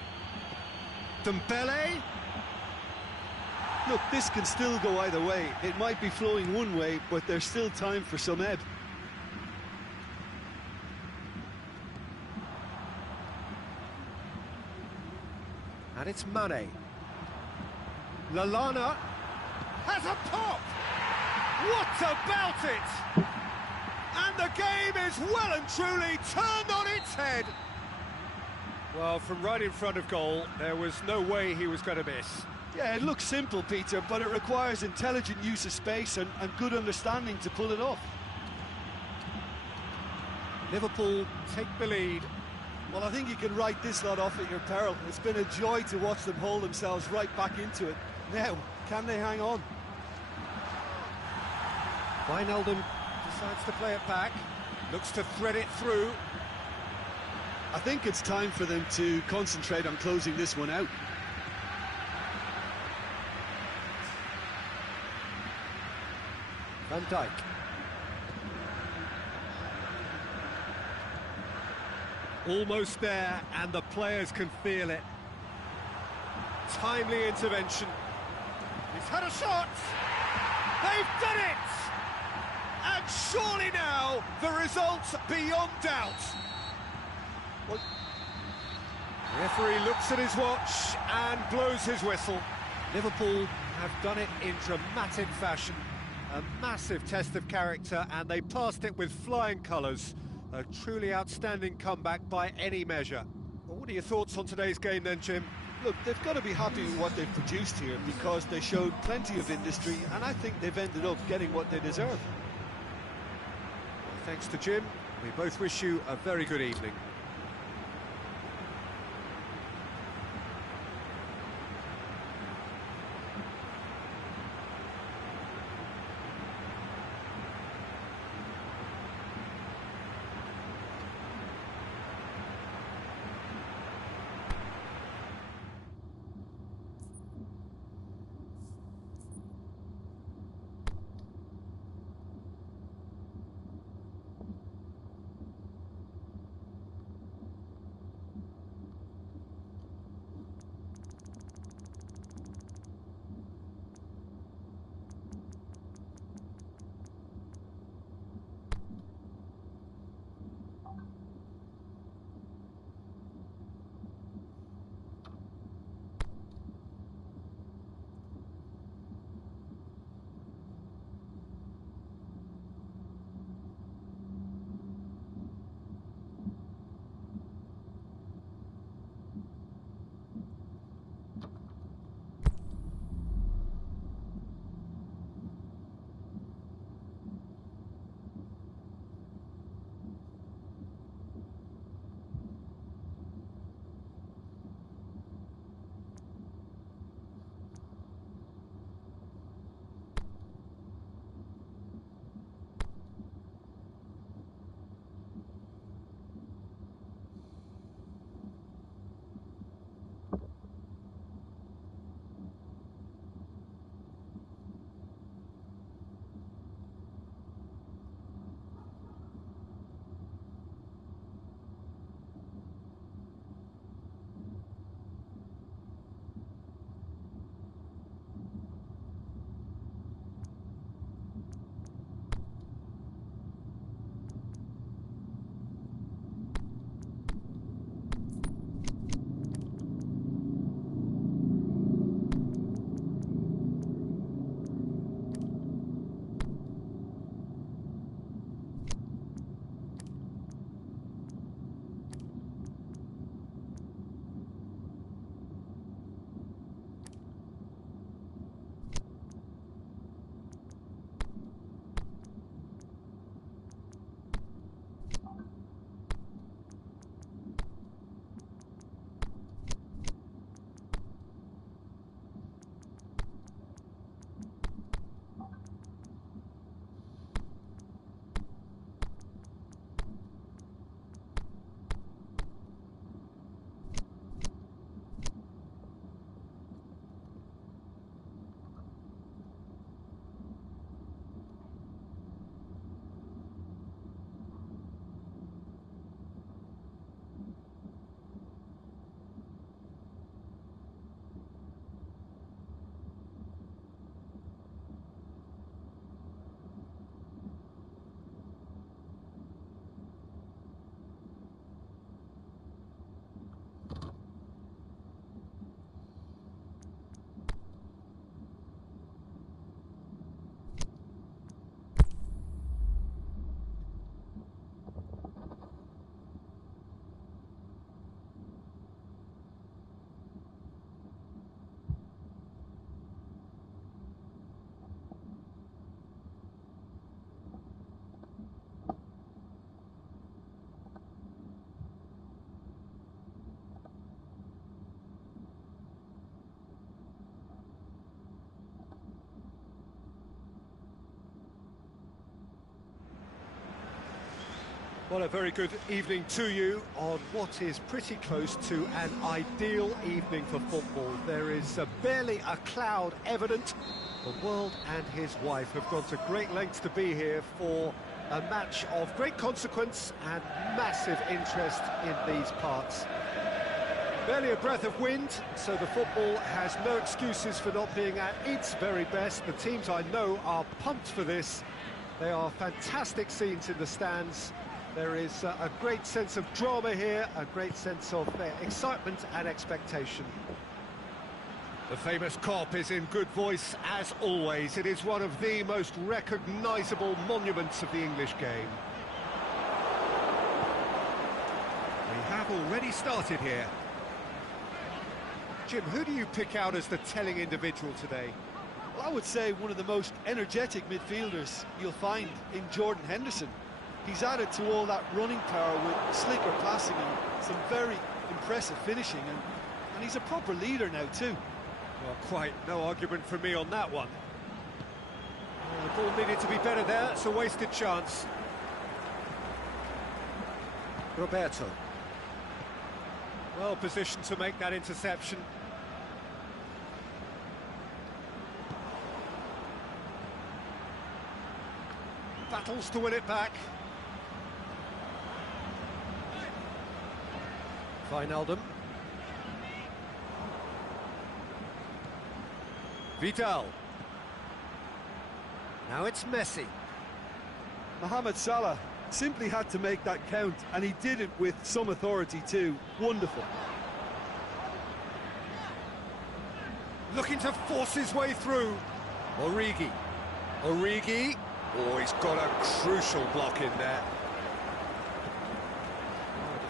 Dembele. Look, this can still go either way. It might be flowing one way, but there's still time for some ebb. And it's Mane. Lallana has a pop! What about it? And the game is well and truly turned on its head. Well, from right in front of goal, there was no way he was going to miss. Yeah, it looks simple, Peter, but it requires intelligent use of space and good understanding to pull it off. Liverpool take the lead. Well, I think you can write this lot off at your peril. It's been a joy to watch them hold themselves right back into it. Now, can they hang on? Wijnaldum decides to play it back, looks to thread it through. I think it's time for them to concentrate on closing this one out. Van Dijk. Almost there, and the players can feel it. Timely intervention. He's had a shot! They've done it! And surely now, the result's beyond doubt. Well, the referee looks at his watch and blows his whistle. Liverpool have done it in dramatic fashion. A massive test of character, and they passed it with flying colours. A truly outstanding comeback by any measure. Well, what are your thoughts on today's game then, Jim? Look, they've got to be happy with what they've produced here because they showed plenty of industry, and I think they've ended up getting what they deserve. Well, thanks to Jim. We both wish you a very good evening. Well, a very good evening to you on what is pretty close to an ideal evening for football. There is barely a cloud evident. The world and his wife have gone to great lengths to be here for a match of great consequence and massive interest in these parts. Barely a breath of wind, so the football has no excuses for not being at its very best. The teams I know are pumped for this. They are fantastic scenes in the stands. There is a great sense of drama here, a great sense of excitement and expectation. The famous Kop is in good voice as always. It is one of the most recognisable monuments of the English game. We have already started here. Jim, who do you pick out as the telling individual today? Well, I would say one of the most energetic midfielders you'll find in Jordan Henderson. He's added to all that running power with slicker passing and some very impressive finishing, and he's a proper leader now too. Well, quite no argument from me on that one. The ball needed to be better there. It's a wasted chance. Roberto. Well positioned to make that interception. Battles to win it back. Wijnaldum. Vidal. Now it's Messi. Mohamed Salah simply had to make that count, and he did it with some authority too. Wonderful. Looking to force his way through. Origi. Origi. Oh, he's got a crucial block in there.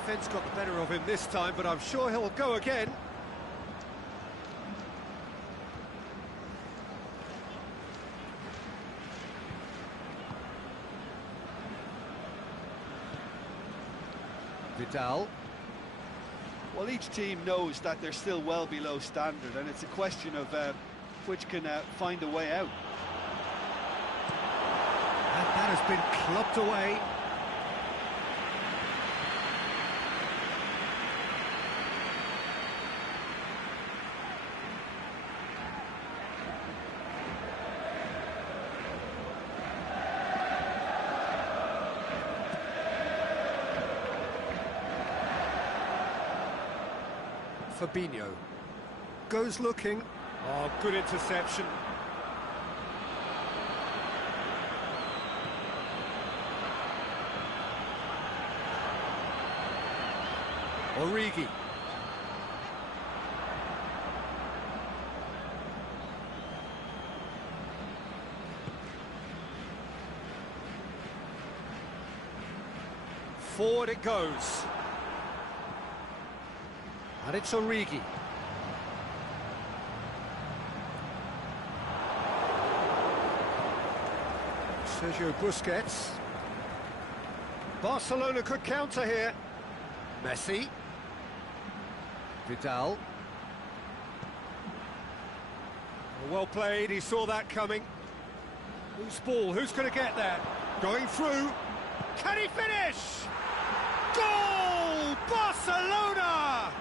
The defence got the better of him this time, but I'm sure he'll go again. Vidal. Well, each team knows that they're still well below standard, and it's a question of which can find a way out. And that has been clubbed away. Fabinho goes looking. Oh, good interception. Origi. Forward it goes. And it's Origi. Sergio Busquets. Barcelona could counter here. Messi. Vidal. Well played, he saw that coming. Whose ball? Who's going to get that? Going through. Can he finish? Goal! Barcelona!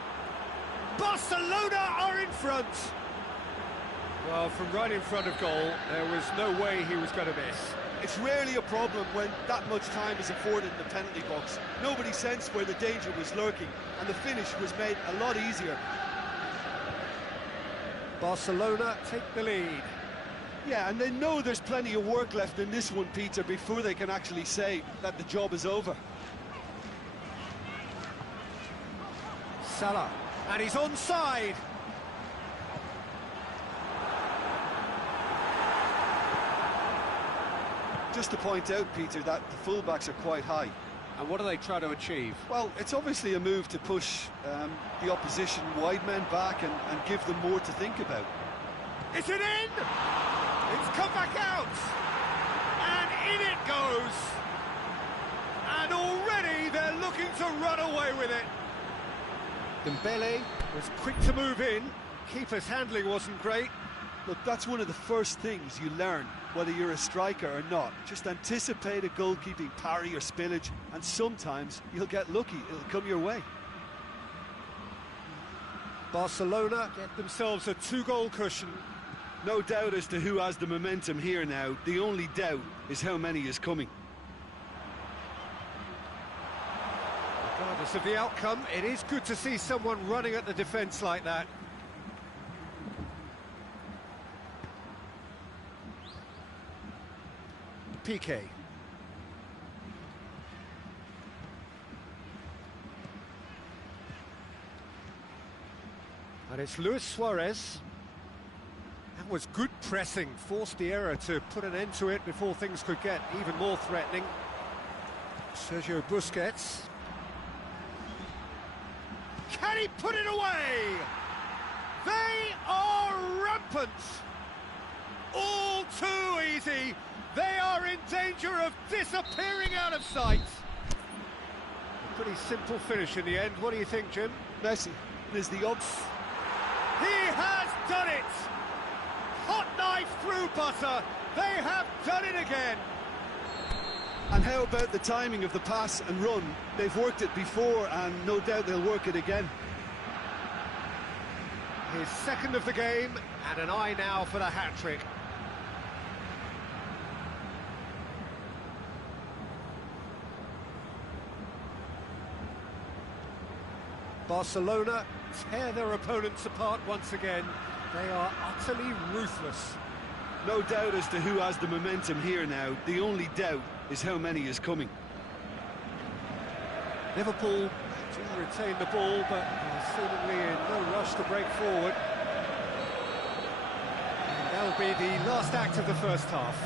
Barcelona are in front. Well, from right in front of goal, there was no way he was going to miss. It's rarely a problem when that much time is afforded in the penalty box. Nobody sensed where the danger was lurking, and the finish was made a lot easier. Barcelona take the lead. Yeah, and they know there's plenty of work left in this one, Peter, before they can actually say that the job is over. Salah, and he's onside. Just to point out, Peter, that the fullbacks are quite high. And what do they try to achieve? Well, it's obviously a move to push the opposition wide men back and give them more to think about. Is it in? It's come back out. And in it goes. And already they're looking to run away with it. Dembele was quick to move in. Keeper's handling wasn't great. Look, that's one of the first things you learn, whether you're a striker or not. Just anticipate a goalkeeping parry or spillage, and sometimes you'll get lucky, it'll come your way. Barcelona get themselves a 2-goal cushion. No doubt as to who has the momentum here now. The only doubt is how many is coming. Regardless of the outcome, it is good to see someone running at the defence like that. Piqué. And it's Luis Suarez. That was good pressing, forced the error to put an end to it before things could get even more threatening. Sergio Busquets. Can he put it away? They are rampant. All too easy. They are in danger of disappearing out of sight. A pretty simple finish in the end. What do you think, Jim? Messi is the odds. He has done it! Hot knife through butter. They have done it again. And how about the timing of the pass and run? They've worked it before and no doubt they'll work it again. His second of the game and an eye now for the hat-trick. Barcelona tear their opponents apart once again. They are utterly ruthless. No doubt as to who has the momentum here now. The only doubt is how many is coming. Liverpool do retain the ball, but are seemingly in no rush to break forward. And that'll be the last act of the first half.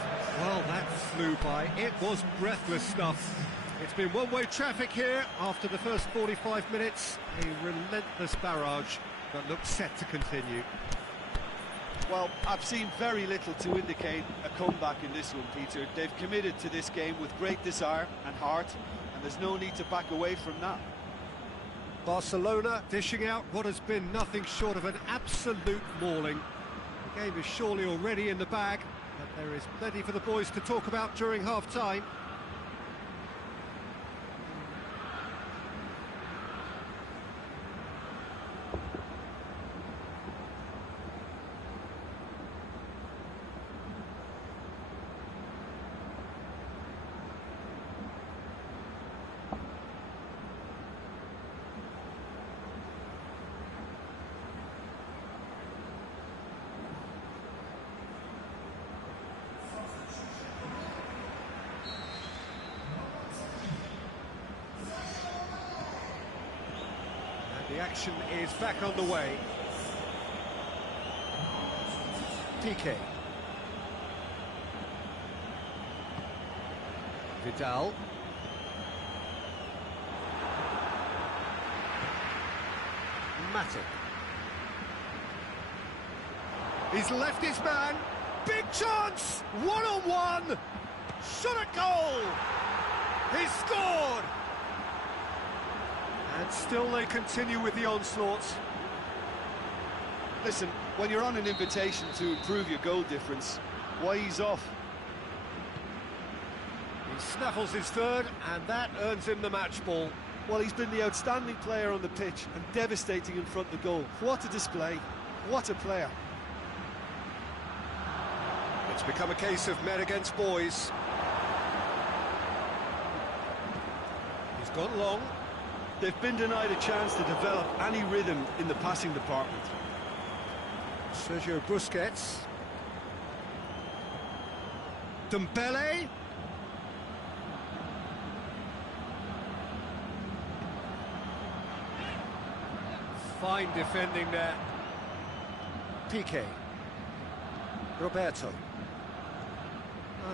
Well, that flew by. It was breathless stuff. It's been one-way traffic here after the first 45 minutes. A relentless barrage that looks set to continue. Well, I've seen very little to indicate a comeback in this one, Peter. They've committed to this game with great desire and heart, and there's no need to back away from that. Barcelona dishing out what has been nothing short of an absolute mauling. The game is surely already in the bag, but there is plenty for the boys to talk about during half-time. The action is back on the way. Piqué. Vidal. Matic. He's left his man. Big chance! One-on-one! Shot at goal! He's scored! And still they continue with the onslaughts. Listen, when you're on an invitation to improve your goal difference, why ease off? He snaffles his third, and that earns him the match ball. Well, he's been the outstanding player on the pitch and devastating in front of the goal. What a display, what a player. It's become a case of men against boys. He's gone long. They've been denied a chance to develop any rhythm in the passing department. Sergio Busquets. Dembele. Fine defending there. Piqué. Roberto.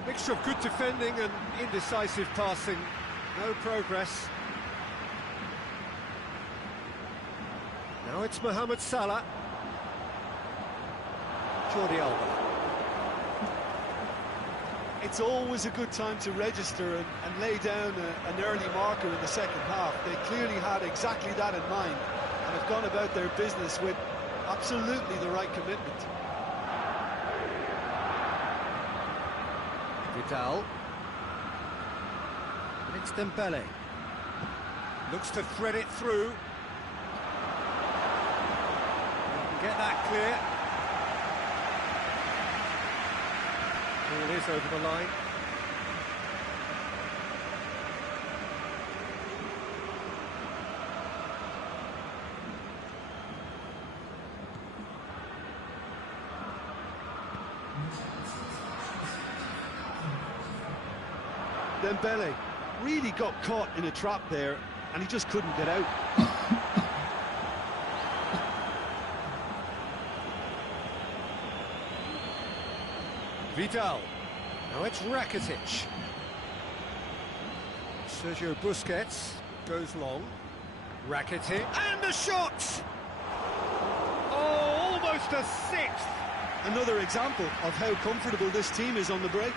A mixture of good defending and indecisive passing. No progress. Now it's Mohamed Salah. Jordi Alba. It's always a good time to register and lay down an early marker in the second half. They clearly had exactly that in mind and have gone about their business with absolutely the right commitment. Vidal. And it's Dembele. Looks to thread it through. Get that clear. Ball is over the line. Dembele really got caught in a trap there, and he just couldn't get out. Vidal. Now it's Rakitic. Sergio Busquets goes long. Rakitic. And a shot! Oh, almost a sixth! Another example of how comfortable this team is on the break.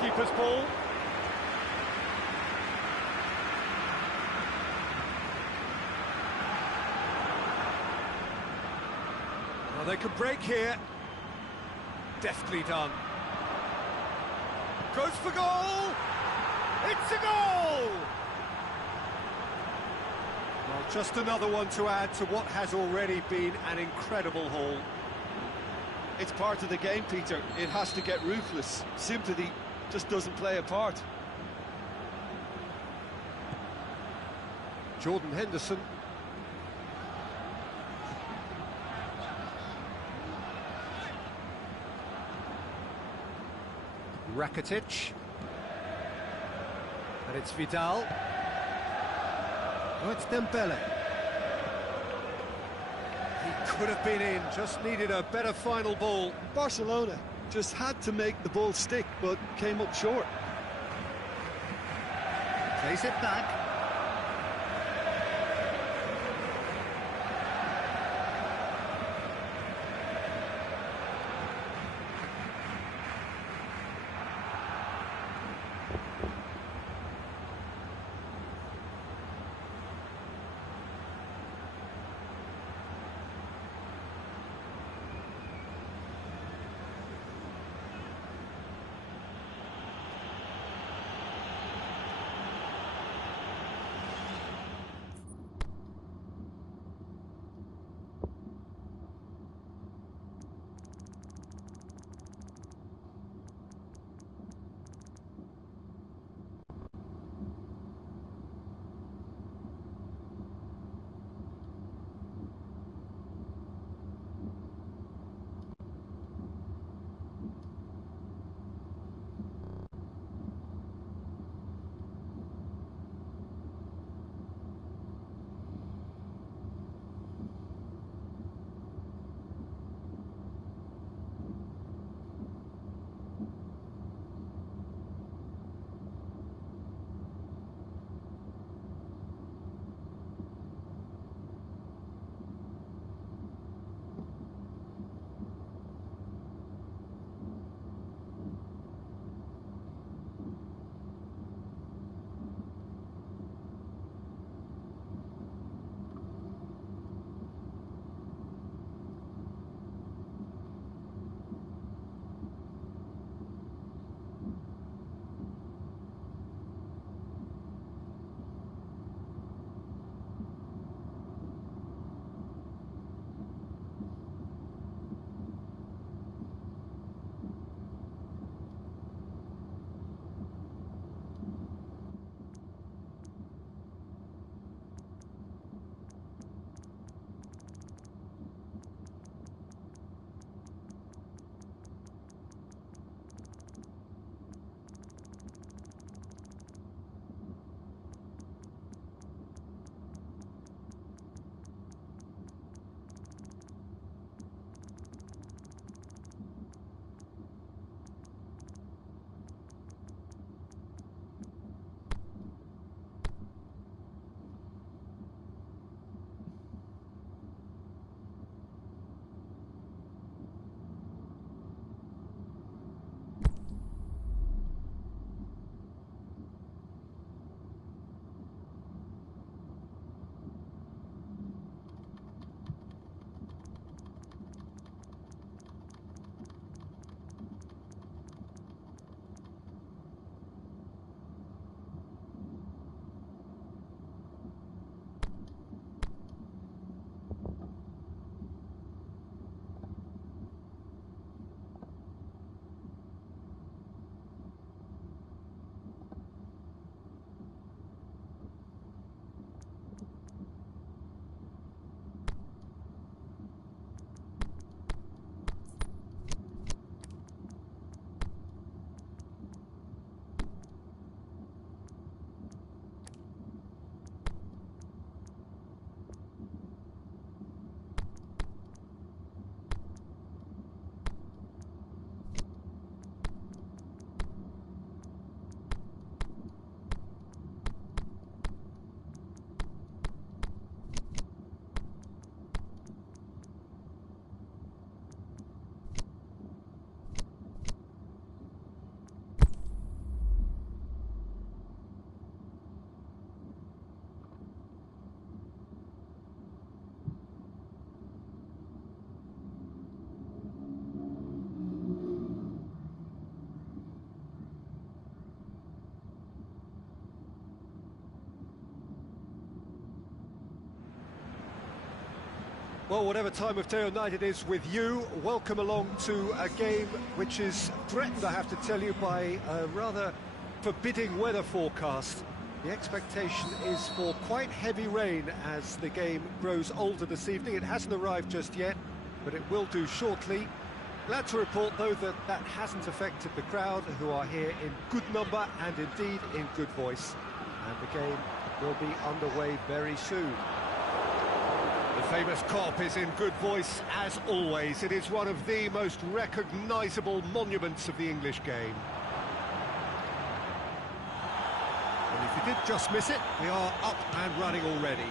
Keeper's ball. Well, they could break here. Deftly done. Goes for goal! It's a goal! Well, just another one to add to what has already been an incredible haul. It's part of the game, Peter. It has to get ruthless. Sympathy just doesn't play a part. Jordan Henderson. Rakitic. And it's Vidal. Oh, it's Dembele. He could have been in, just needed a better final ball. Barcelona just had to make the ball stick, but came up short. Plays it back. Well, whatever time of day or night it is with you, welcome along to a game which is threatened, I have to tell you, by a rather forbidding weather forecast. The expectation is for quite heavy rain as the game grows older this evening. It hasn't arrived just yet, but it will do shortly. Glad to report, though, that that hasn't affected the crowd, who are here in good number and indeed in good voice. And the game will be underway very soon. The famous Kop is in good voice as always. It is one of the most recognisable monuments of the English game. And if you did just miss it, we are up and running already.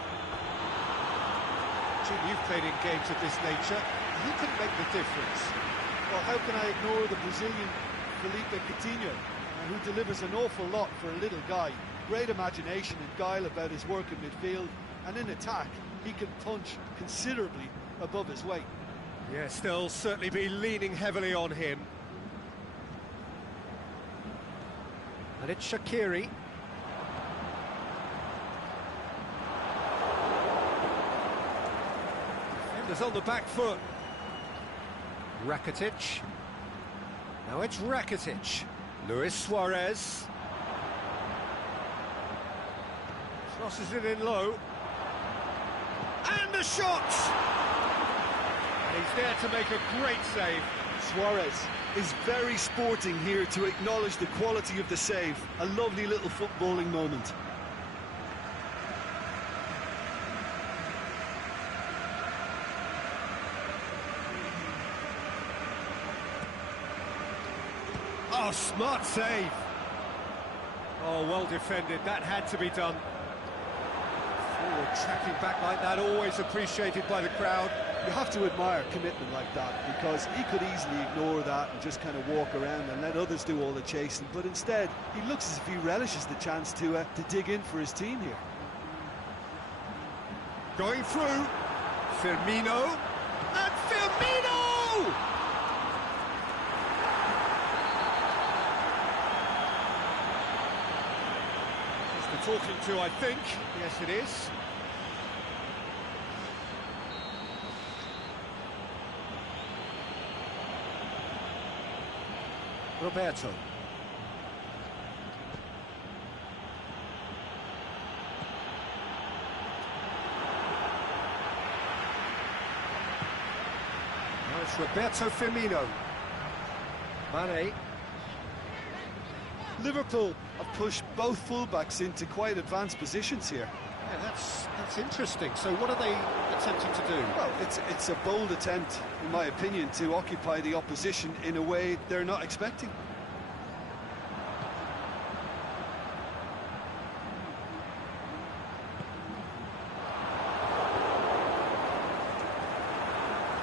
Jim, you've played in games of this nature. Who can make the difference? Well, how can I ignore the Brazilian Felipe Coutinho, who delivers an awful lot for a little guy? Great imagination and guile about his work in midfield, and in attack, he can punch considerably above his weight. Yes, they'll certainly be leaning heavily on him. And it's Shaqiri. Defenders on the back foot. Rakitic. Now it's Rakitic. Luis Suarez. Crosses it in low. And the shot! And he's there to make a great save. Suarez is very sporting here to acknowledge the quality of the save. A lovely little footballing moment. Oh, smart save. Oh, well defended. That had to be done. Forward tracking back like that, always appreciated by the crowd. You have to admire commitment like that, because he could easily ignore that and just kind of walk around and let others do all the chasing, but instead he looks as if he relishes the chance to dig in for his team here. Going through, Firmino, and Firmino! That's the talking to, I think. Yes, it is. Roberto. Now it's Roberto Firmino. Mane. Liverpool have pushed both fullbacks into quite advanced positions here. Yeah, that's interesting. So what are they attempting to do? Well, it's a bold attempt, in my opinion, to occupy the opposition in a way they're not expecting.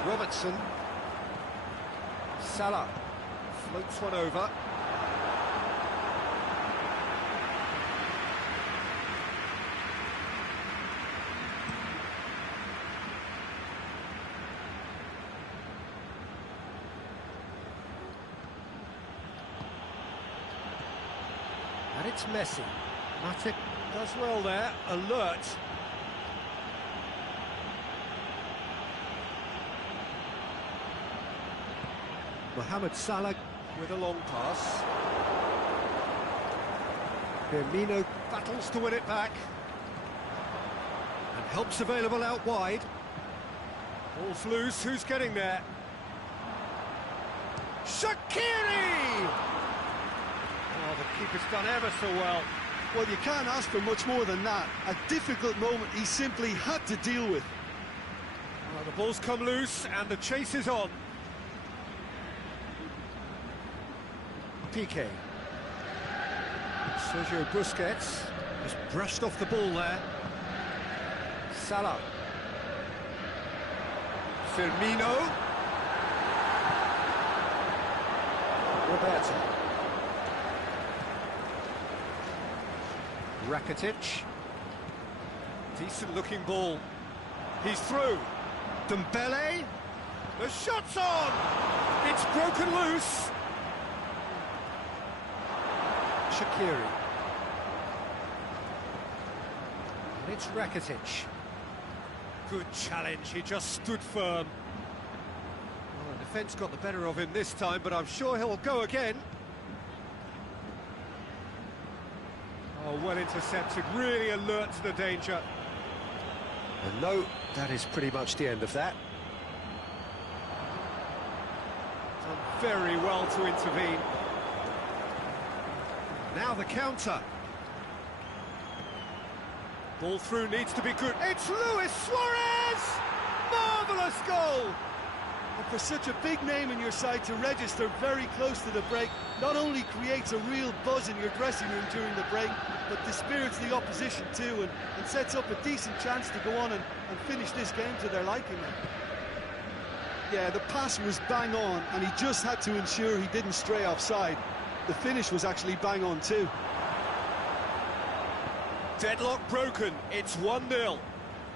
Robertson. Salah floats one over. And it's Messi. Matic does well there, alert. Mohamed Salah with a long pass. Firmino battles to win it back. And help's available out wide. Ball's loose, who's getting there? Shaqiri! Oh, the keeper's done ever so well. Well, you can't ask for much more than that. A difficult moment he simply had to deal with. Well, the ball's come loose and the chase is on. Piqué. Sergio Busquets just brushed off the ball there. Salah. Firmino. Roberto. Rakitic. Decent looking ball. He's through. Dembele. The shot's on! It's broken loose. Shaqiri. And it's Rakitic. good challenge, he just stood firm. Well, the defence got the better of him this time, but I'm sure he'll go again. Oh, well intercepted, really alert to the danger. And no, that is pretty much the end of that. Done very well to intervene. Now the counter. Ball through needs to be good. It's Luis Suarez! Marvellous goal! And for such a big name in your side to register very close to the break, not only creates a real buzz in your dressing room during the break, but dispirits the opposition too, and sets up a decent chance to go on and finish this game to their liking. Yeah, the pass was bang on, and he just had to ensure he didn't stray offside. The finish was actually bang on too. Deadlock broken, it's 1-0.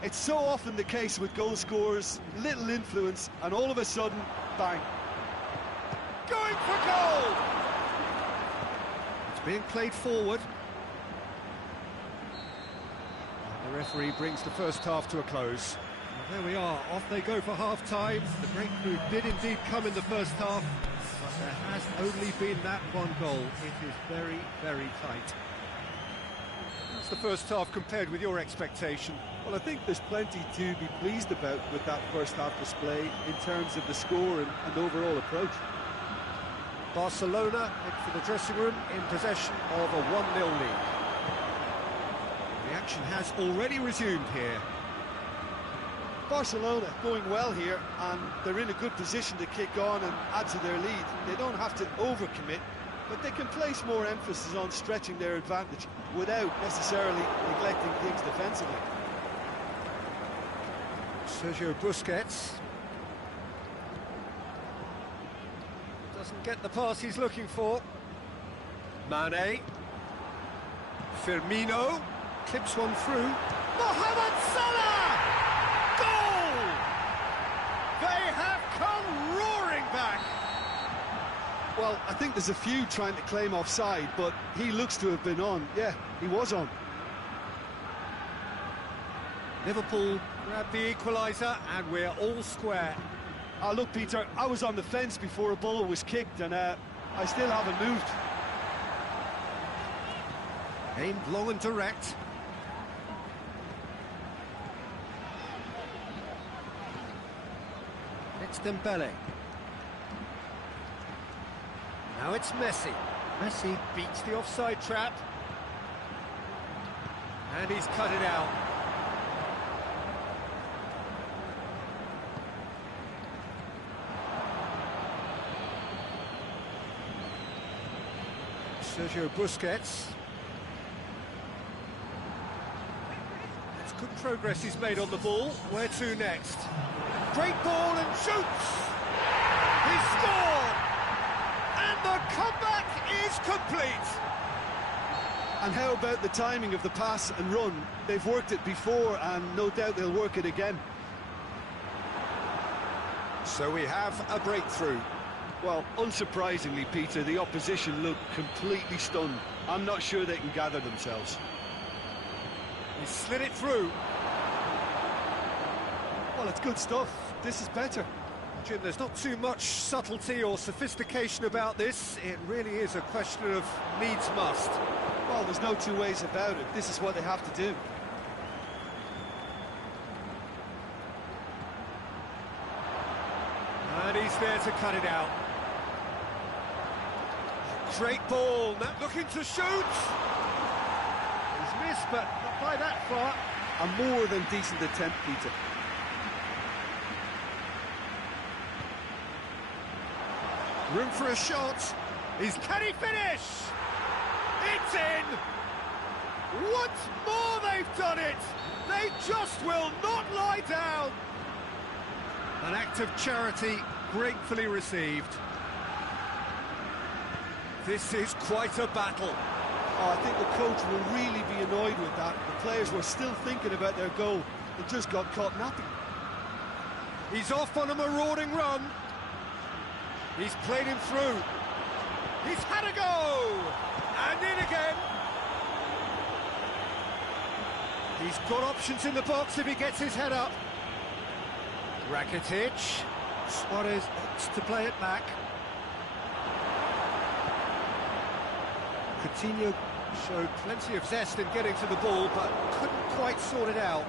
It's so often the case with goal scorers, little influence, and all of a sudden, bang. Going for goal! It's being played forward. And the referee brings the first half to a close. Well, there we are, off they go for half-time. The breakthrough did indeed come in the first half, but there has only been that one goal. It is very, very tight. How's the first half compared with your expectation? Well, I think there's plenty to be pleased about with that first half display in terms of the score and overall approach. Barcelona head for the dressing room in possession of a 1-0 lead. The action has already resumed here. Barcelona going well here, and they're in a good position to kick on and add to their lead. They don't have to overcommit, but they can place more emphasis on stretching their advantage without necessarily neglecting things defensively. Sergio Busquets doesn't get the pass he's looking for. Mane. Firmino clips one through. Mohamed Salah! Goal! They have come roaring back. Well, I think there's a few trying to claim offside, but he looks to have been on. Yeah, he was on. Liverpool grab the equaliser, and we're all square. Oh, look, Peter, I was on the fence before a ball was kicked, and I still haven't moved. Aimed long and direct. It's Dembele. Now it's Messi. Messi beats the offside trap. And he's cut it out. Sergio Busquets. It's good progress he's made on the ball. Where to next? Great ball and shoots! He scored! And the comeback is complete! And how about the timing of the pass and run? They've worked it before, and no doubt they'll work it again. So we have a breakthrough. Well, unsurprisingly, Peter, the opposition look completely stunned. I'm not sure they can gather themselves. He slid it through. Well, it's good stuff. This is better. Jim, there's not too much subtlety or sophistication about this. It really is a question of needs must. Well, there's no two ways about it. This is what they have to do. And he's there to cut it out. Great ball, now looking to shoot. He's missed, but not by that far. A more than decent attempt, Peter. Room for a shot. Can he finish? It's in! Once more they've done it! They just will not lie down! An act of charity gratefully received. This is quite a battle. Oh, I think the coach will really be annoyed with that. The players were still thinking about their goal and just got caught napping. He's off on a marauding run. He's played him through. He's had a go! And in again. He's got options in the box if he gets his head up. Rakitic. Suarez opts to play it back. Coutinho showed plenty of zest in getting to the ball, but couldn't quite sort it out.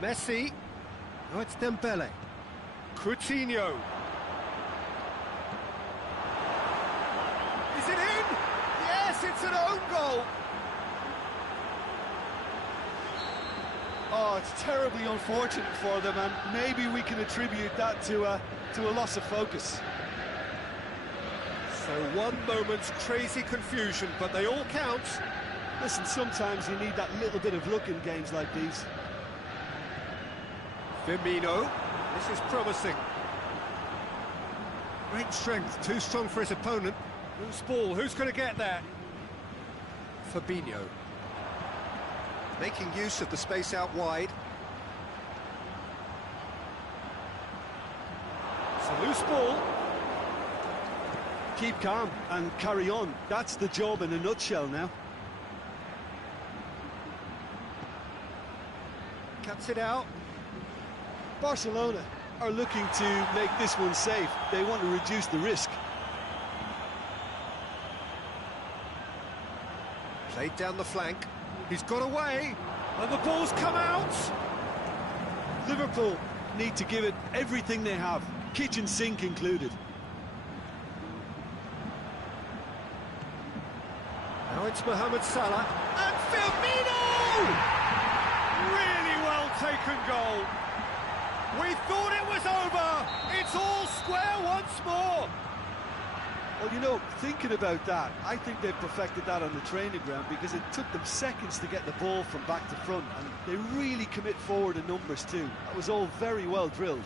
Messi. Oh, it's Dembele. Coutinho. Is it in? Yes, it's an own goal. Oh, it's terribly unfortunate for them, and maybe we can attribute that to a loss of focus. So one moment's crazy confusion, but they all count. Listen, sometimes you need that little bit of luck in games like these. Firmino. This is promising. Great strength, too strong for his opponent. Loose ball, who's going to get that? Fabinho. Making use of the space out wide. It's a loose ball. Keep calm and carry on. That's the job in a nutshell now. Cuts it out. Barcelona are looking to make this one safe. They want to reduce the risk. Played down the flank. He's got away, and the ball's come out. Liverpool need to give it everything they have, kitchen sink included. Now it's Mohamed Salah, and Firmino! Really well taken goal. We thought it was over. It's all square once more. Well, you know, thinking about that, I think they've perfected that on the training ground, because it took them seconds to get the ball from back to front, and they really commit forward in numbers too. That was all very well drilled.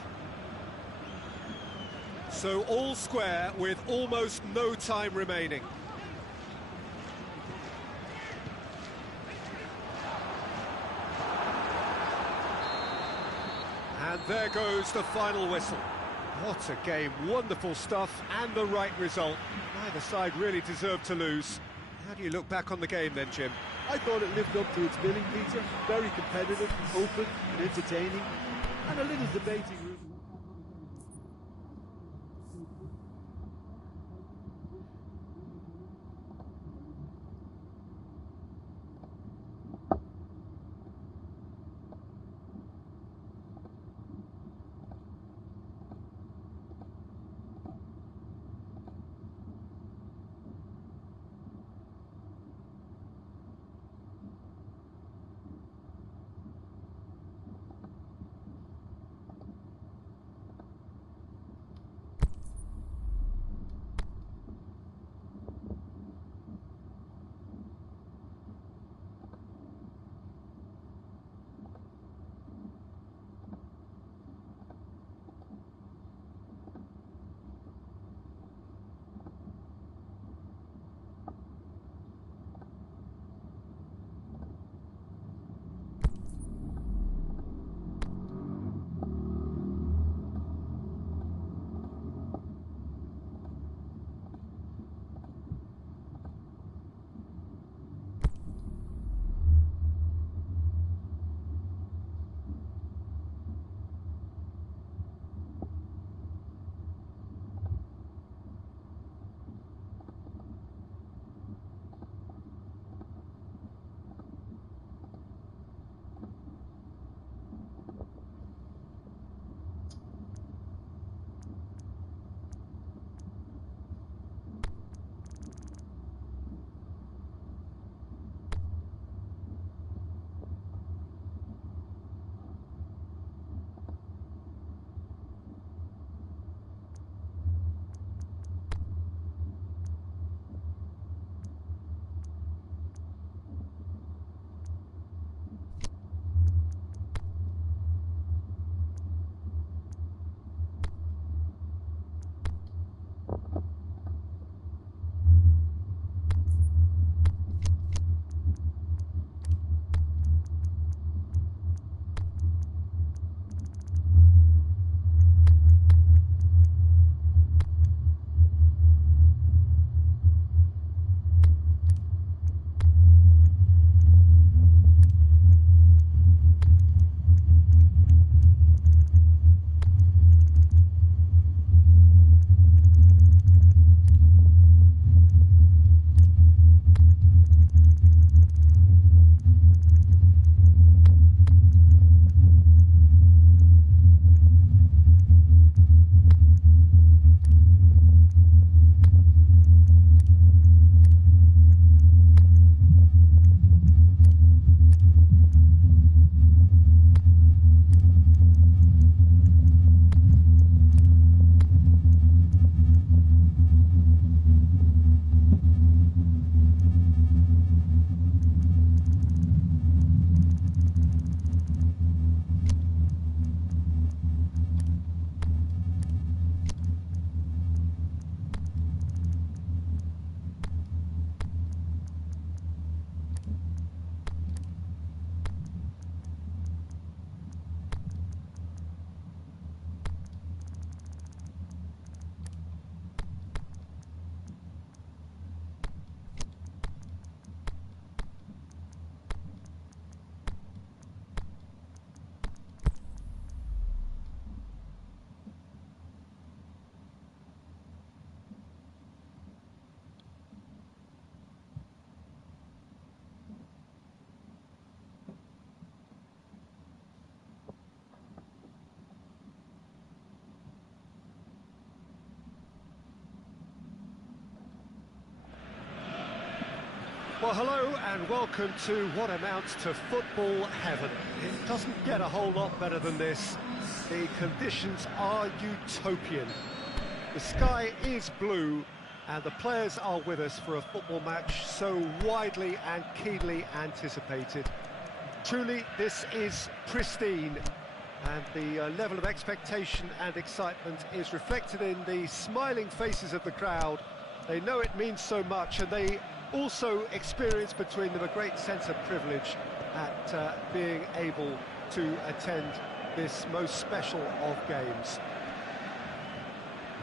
So all square with almost no time remaining. And there goes the final whistle. What a game, wonderful stuff, and the right result. Neither side really deserved to lose. How do you look back on the game then, Jim? I thought it lived up to its billing, Peter. Very competitive, open and entertaining, and a little debating room. Well, hello and welcome to what amounts to football heaven. It doesn't get a whole lot better than this. The conditions are utopian. The sky is blue and the players are with us for a football match so widely and keenly anticipated. Truly, this is pristine, and the level of expectation and excitement is reflected in the smiling faces of the crowd. They know it means so much, and they also experience between them a great sense of privilege at being able to attend this most special of games.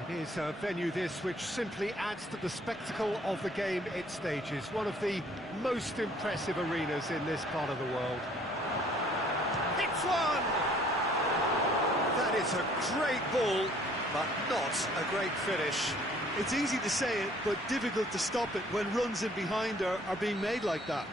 It is a venue this which simply adds to the spectacle of the game it stages, one of the most impressive arenas in this part of the world. It's one! That is a great ball, but not a great finish. It's easy to say it, but difficult to stop it when runs in behind are being made like that.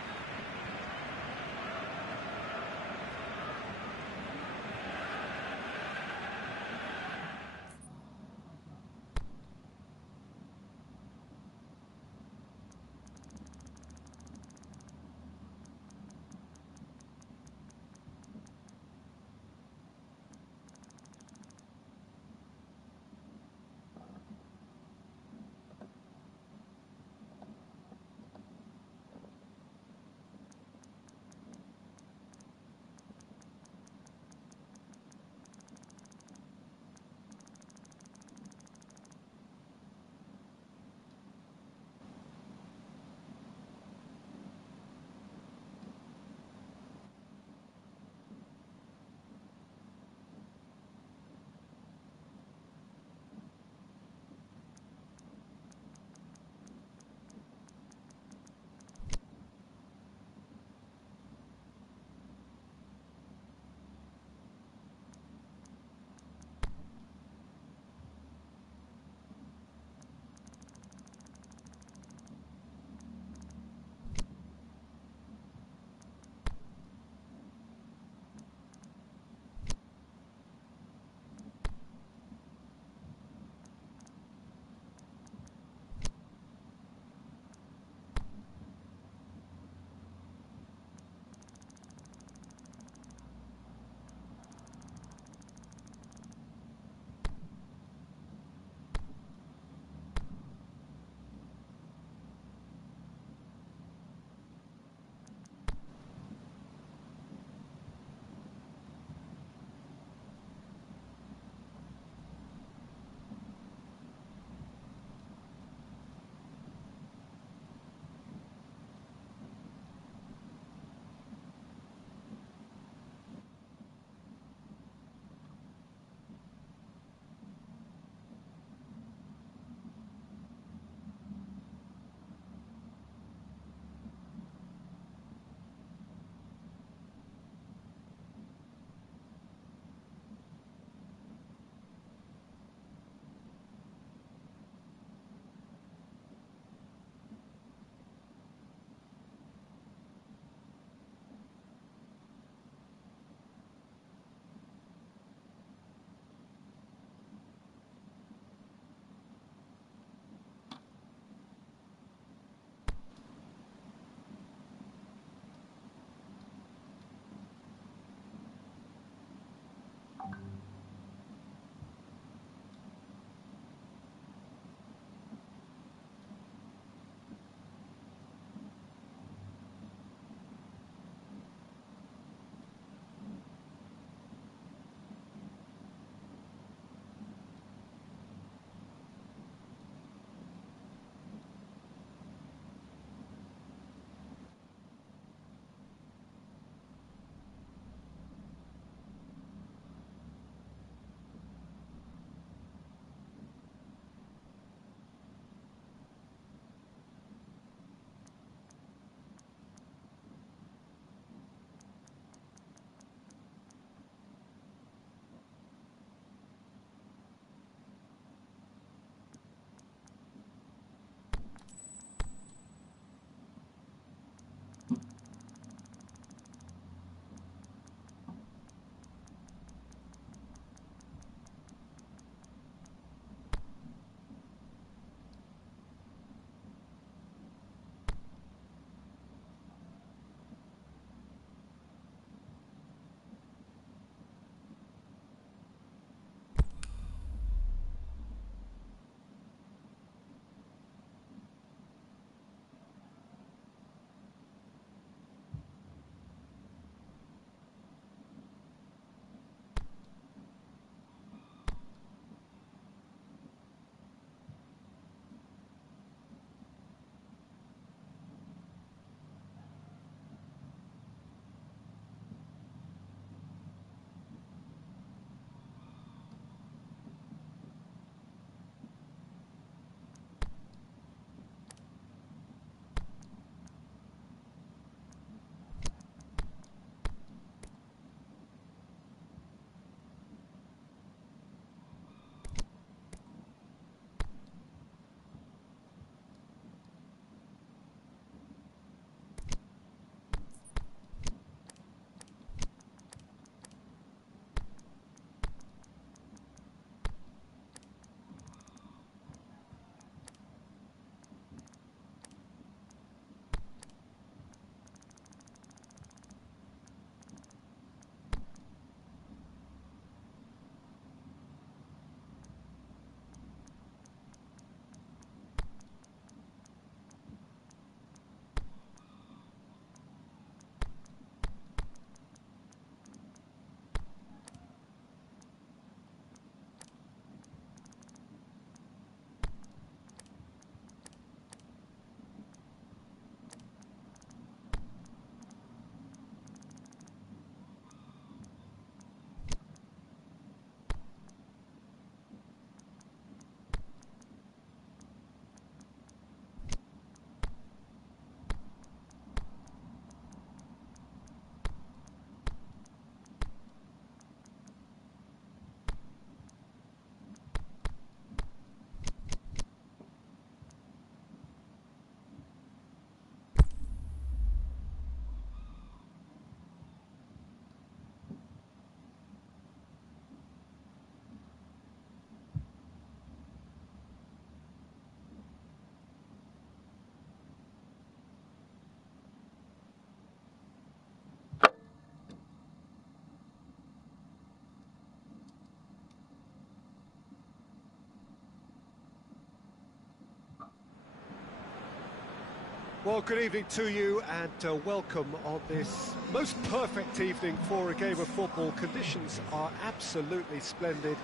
Well, good evening to you and welcome on this most perfect evening for a game of football. Conditions are absolutely splendid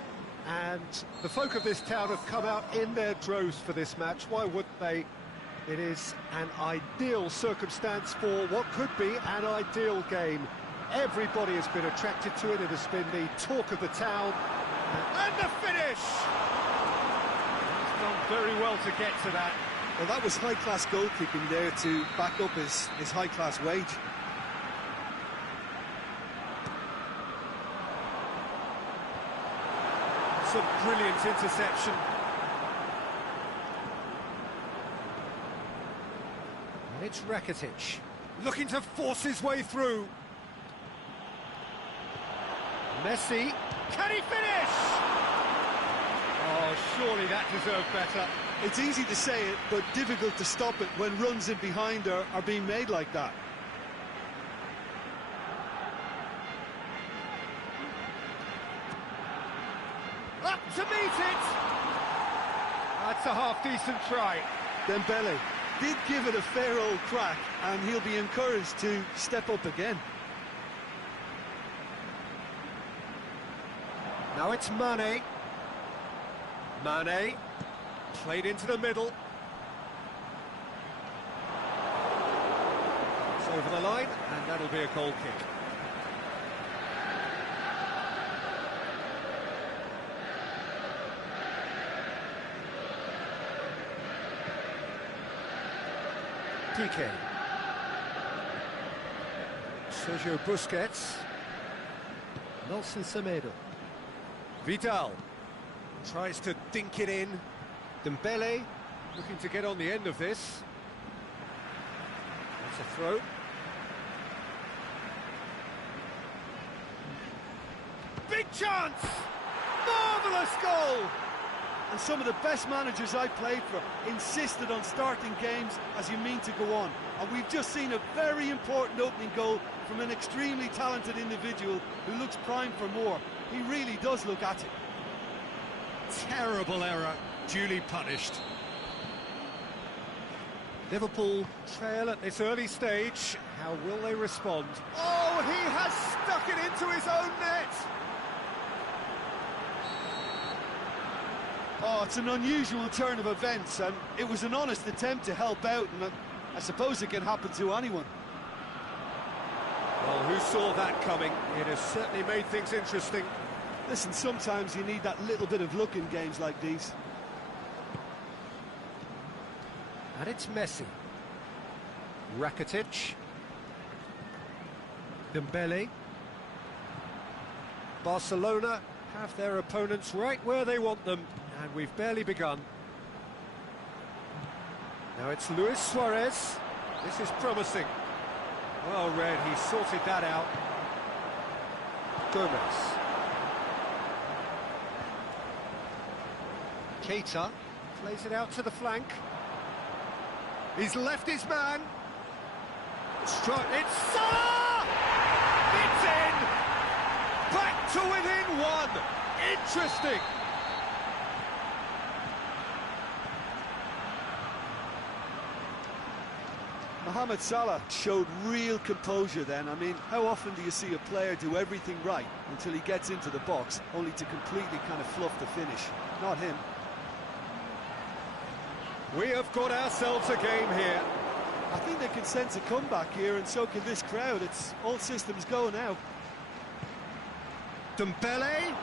and the folk of this town have come out in their droves for this match. Why wouldn't they? It is an ideal circumstance for what could be an ideal game. Everybody has been attracted to it. It has been the talk of the town. And the finish! He's done very well to get to that. Well, that was high-class goalkeeping there to back up his high-class wage. Some brilliant interception. And it's Rakitic, looking to force his way through. Messi, can he finish? Oh, surely that deserved better. It's easy to say it, but difficult to stop it when runs in behind are being made like that. Up to meet it! That's a half-decent try. Dembele did give it a fair old crack, and he'll be encouraged to step up again. Now it's Mane. Mane, played into the middle. It's over the line, and that'll be a goal kick. Piqué. Sergio Busquets. Nelson Semedo. Vidal tries to dink it in. Dembele looking to get on the end of this. That's a throw. Big chance! Marvellous goal! And some of the best managers I played for insisted on starting games as you mean to go on. And we've just seen a very important opening goal from an extremely talented individual who looks primed for more. He really does look at it. Terrible error, duly punished. Liverpool trail at this early stage. How will they respond? Oh, he has stuck it into his own net! Oh, it's an unusual turn of events, and it was an honest attempt to help out, and I suppose it can happen to anyone. Well, who saw that coming? It has certainly made things interesting. Listen, sometimes you need that little bit of luck in games like these. And it's Messi. Rakitic. Dembele. Barcelona have their opponents right where they want them, and we've barely begun. Now it's Luis Suarez. This is promising. Well read, he sorted that out. Gomez. Keita plays it out to the flank. He's left his man. It's Salah! It's in! Back to within one! Interesting! Mohamed Salah showed real composure then. I mean, how often do you see a player do everything right until he gets into the box, only to completely kind of fluff the finish? Not him. We have got ourselves a game here. I think they can sense a comeback here, and so can this crowd. It's all systems go now. Dembele.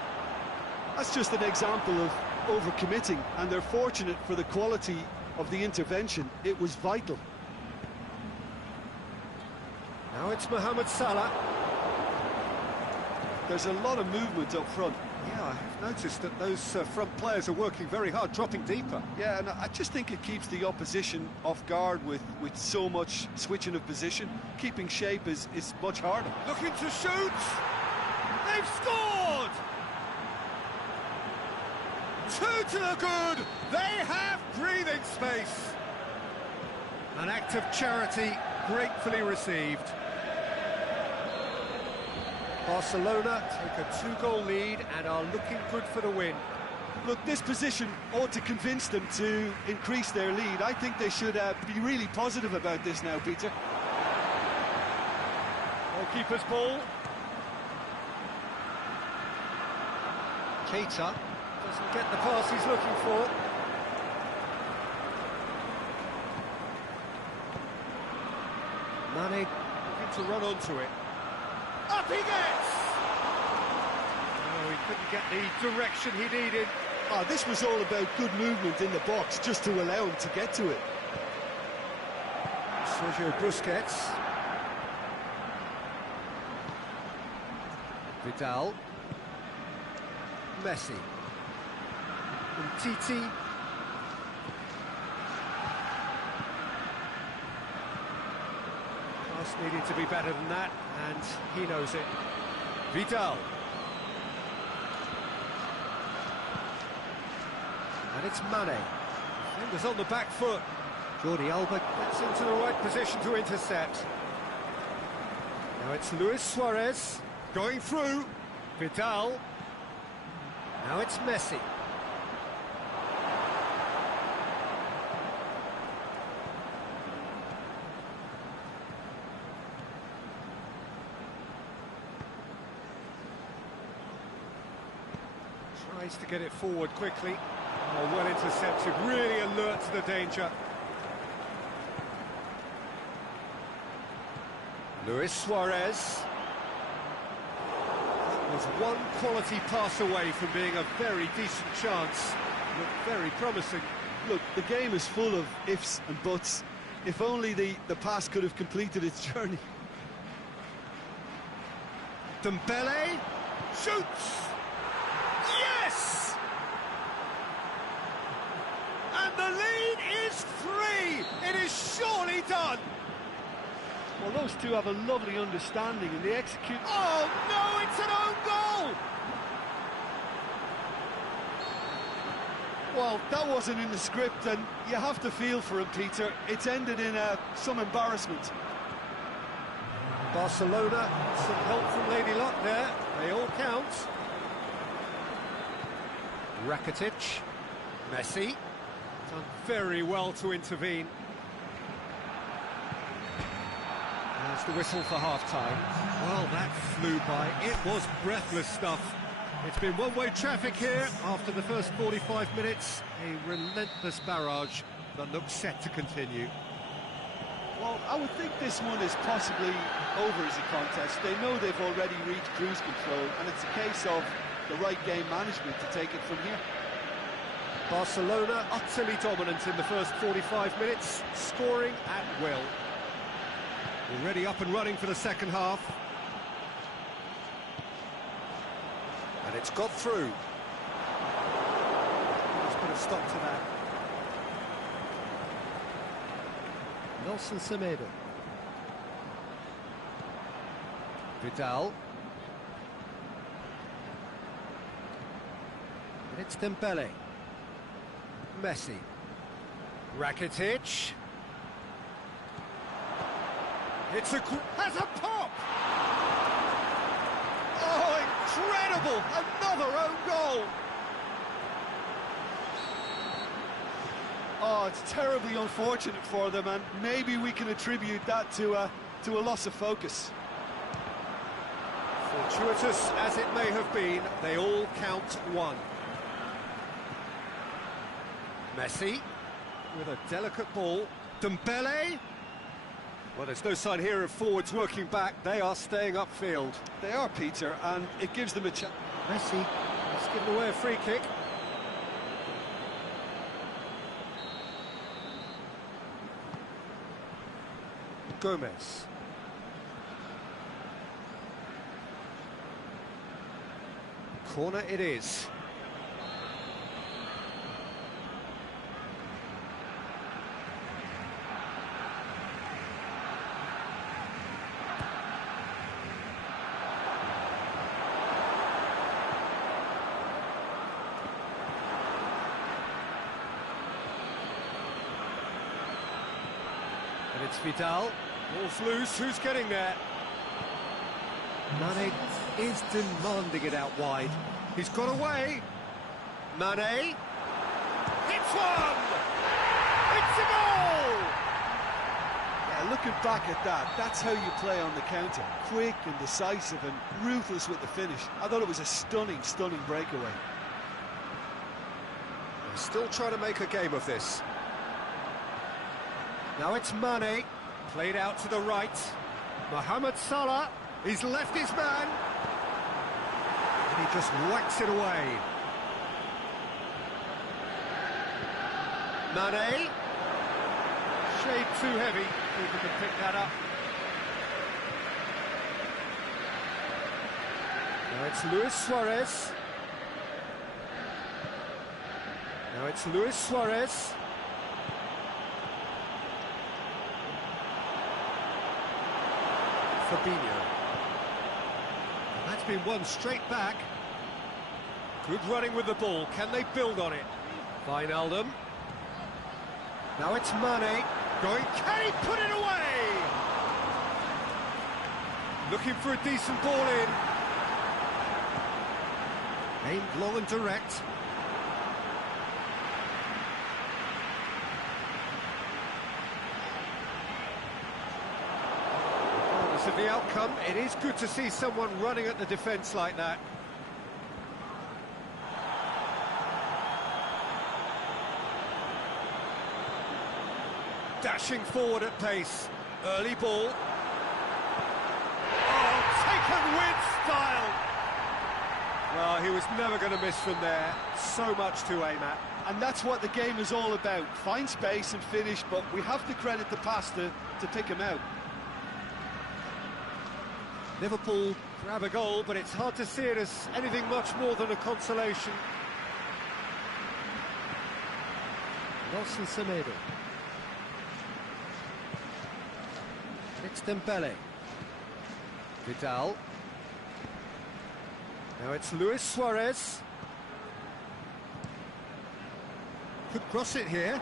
That's just an example of overcommitting, and they're fortunate for the quality of the intervention. It was vital. Now it's Mohamed Salah. There's a lot of movement up front. Yeah, I have noticed that those front players are working very hard, dropping deeper. Yeah, and I just think it keeps the opposition off guard with so much switching of position. Keeping shape is much harder. Looking to shoot! They've scored! 2 to the good! They have breathing space! An act of charity gratefully received. Barcelona take a 2-goal lead and are looking good for the win. Look, this position ought to convince them to increase their lead. I think they should be really positive about this now, Peter. Goalkeeper's ball. Keita doesn't get the pass he's looking for. Mane looking to run onto it. Up he gets! Oh, he couldn't get the direction he needed. Oh, this was all about good movement in the box, just to allow him to get to it. Sergio Busquets. Vidal. Messi. Titi. Pass needed to be better than that, and he knows it. Vidal. And it's Mane. Defenders on the back foot. Jordi Alba gets into the right position to intercept. Now it's Luis Suarez going through. Vidal. Now it's Messi. Tries to get it forward quickly. Oh, well intercepted, really alert to the danger. Luis Suarez. That was one quality pass away from being a very decent chance. Looked very promising. Look, the game is full of ifs and buts. If only the pass could have completed its journey. Dembele shoots! Yes! And the lead is 3! It is surely done! Well, those two have a lovely understanding and they execute... Oh no, it's an own goal! Well, that wasn't in the script, and you have to feel for him, Peter. It's ended in some embarrassment. Barcelona, some help from Lady Luck there. They all count. Rakitic, Messi, done very well to intervene. That's the whistle for half-time. Well, that flew by. It was breathless stuff. It's been one-way traffic here after the first 45 minutes. A relentless barrage that looks set to continue. Well, I would think this one is possibly over as a contest. They know they've already reached cruise control, and it's a case of the right game management to take it from here. Barcelona utterly dominant in the first 45 minutes, scoring at will. Already up and running for the second half. And it's got through. Let's put a stop to that. Nelson Semedo. Vidal. And it's Dembele. Messi. Rakitic. It's has a pop! Oh, incredible! Another own goal! Oh, it's terribly unfortunate for them, and maybe we can attribute that to a loss of focus. Fortuitous as it may have been, they all count one. Messi with a delicate ball. Dembele. Well, there's no sign here of forwards working back. They are staying upfield. They are, Peter, and it gives them a chance. Messi has given away a free kick. Gomez. Corner it is. And it's Vidal. Ball's loose. Who's getting there? Mane is demanding it out wide. He's got away. Mane. It's one! It's a goal! Yeah, looking back at that, that's how you play on the counter. Quick and decisive and ruthless with the finish. I thought it was a stunning, stunning breakaway. They're still trying to make a game of this. Now it's Mane, played out to the right. Mohamed Salah, he's left his man. And he just whacks it away. Mane. Shade too heavy, keeper can pick that up. Now it's Luis Suarez. Now it's Luis Suarez. Fabinho. And that's been one straight back. Good running with the ball. Can they build on it? Wijnaldum. Now it's Mane. Going, can he put it away? Looking for a decent ball in. Aimed long and direct. Regardless of the outcome, it is good to see someone running at the defence like that. Dashing forward at pace. Early ball. Oh, taken with style! Well, he was never going to miss from there. So much to aim at. And that's what the game is all about. Find space and finish, but we have to credit the pass to pick him out. Liverpool grab a goal, but it's hard to see it as anything much more than a consolation. Nelson Semedo. It's Dembele. Vidal. Now it's Luis Suarez. Could cross it here.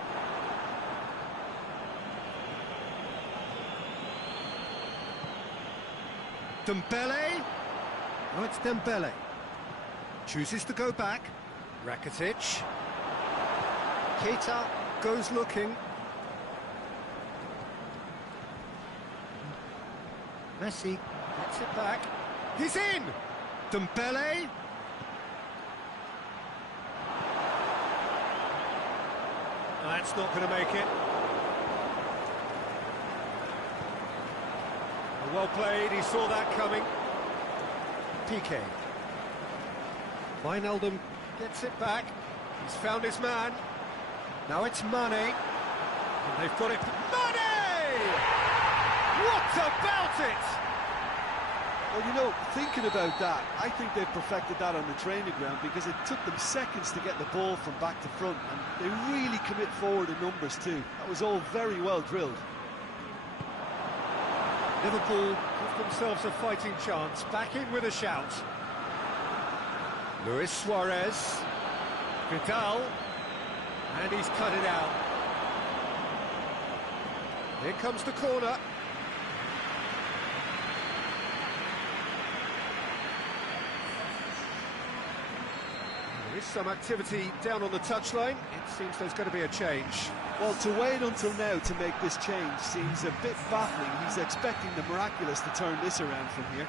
Dembele. Oh, it's Dembele. Chooses to go back. Rakitic. Keita goes looking. Messi gets it back. He's in! Dembele. That's not going to make it. Well played, he saw that coming. Piqué. Wijnaldum gets it back. He's found his man. Now it's Mane. And they've got it. Mane! What about it? Well, you know, thinking about that, I think they've perfected that on the training ground because it took them seconds to get the ball from back to front, and they really commit forward in numbers too. That was all very well drilled. Liverpool give themselves a fighting chance, back in with a shout. Luis Suarez, Vidal, and he's cut it out. Here comes the corner. There is some activity down on the touchline. It seems there's going to be a change. Well, to wait until now to make this change seems a bit baffling. He's expecting the miraculous to turn this around from here.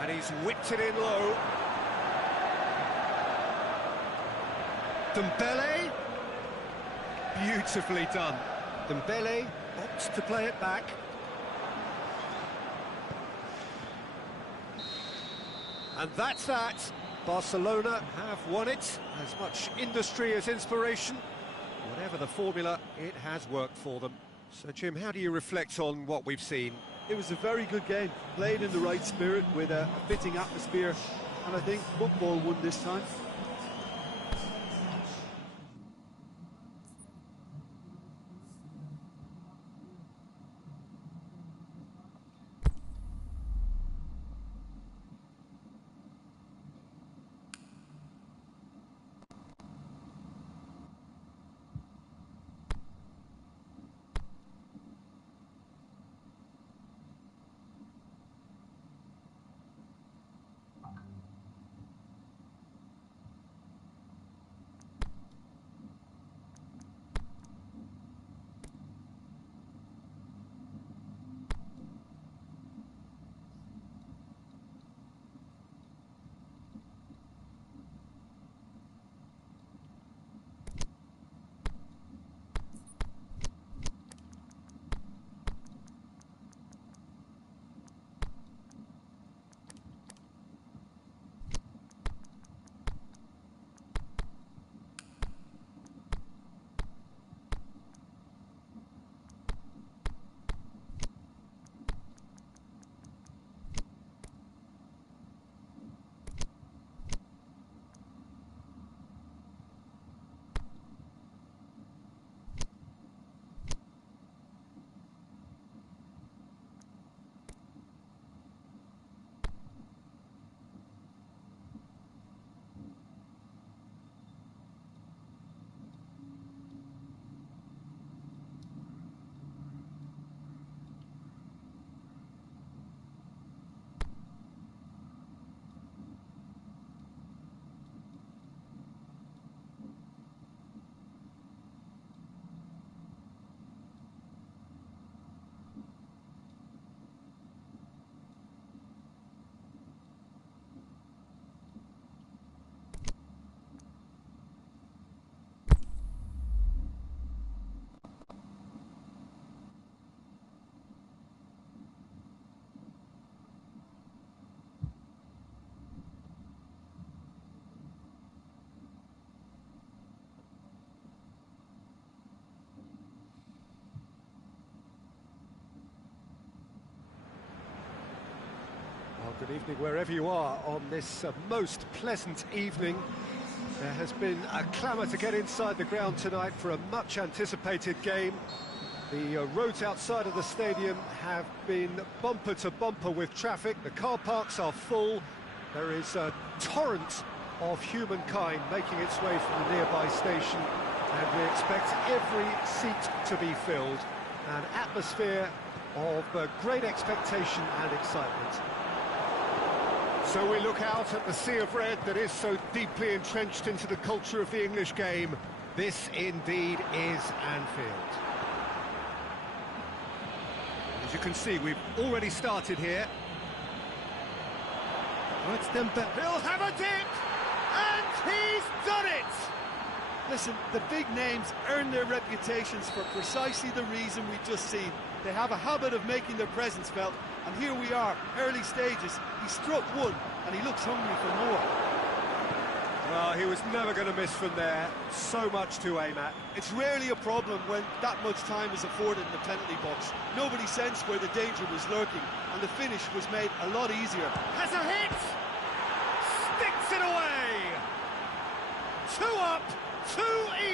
And he's whipped it in low. Dembele. Beautifully done. Dembele opts to play it back. And that's that. Barcelona have won it. As much industry as inspiration. Whatever the formula, it has worked for them. So, Jim, how do you reflect on what we've seen? It was a very good game, played in the right spirit with a fitting atmosphere, and I think football won this time. Good evening wherever you are on this most pleasant evening. There has been a clamour to get inside the ground tonight for a much anticipated game. The roads outside of the stadium have been bumper to bumper with traffic. The car parks are full. There is a torrent of humankind making its way from the nearby station, and we expect every seat to be filled. An atmosphere of great expectation and excitement. So we look out at the sea of red that is so deeply entrenched into the culture of the English game. This indeed is Anfield. As you can see, we've already started here. Oh, it's Dembele. He'll have a dip! And he's done it! Listen, the big names earn their reputations for precisely the reason we've just seen. They have a habit of making their presence felt, and here we are, early stages. He struck one, and he looks hungry for more. Well, he was never going to miss from there. So much to aim at. It's rarely a problem when that much time is afforded in the penalty box. Nobody sensed where the danger was lurking, and the finish was made a lot easier. Has a hit! Sticks it away! 2 up, 2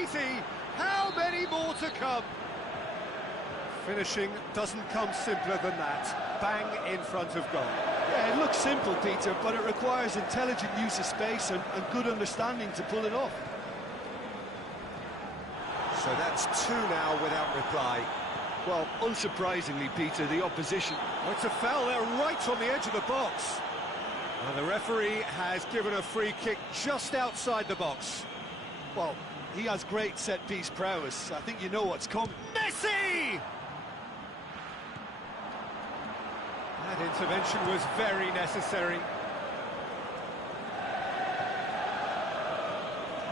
easy. How many more to come? Finishing doesn't come simpler than that. Bang in front of goal. Yeah, it looks simple, Peter, but it requires intelligent use of space and good understanding to pull it off. So that's 2 now without reply. Well, unsurprisingly, Peter, the opposition... Oh, it's a foul there right on the edge of the box. And the referee has given a free kick just outside the box. Well, he has great set-piece prowess. I think you know what's coming. Messi! That intervention was very necessary.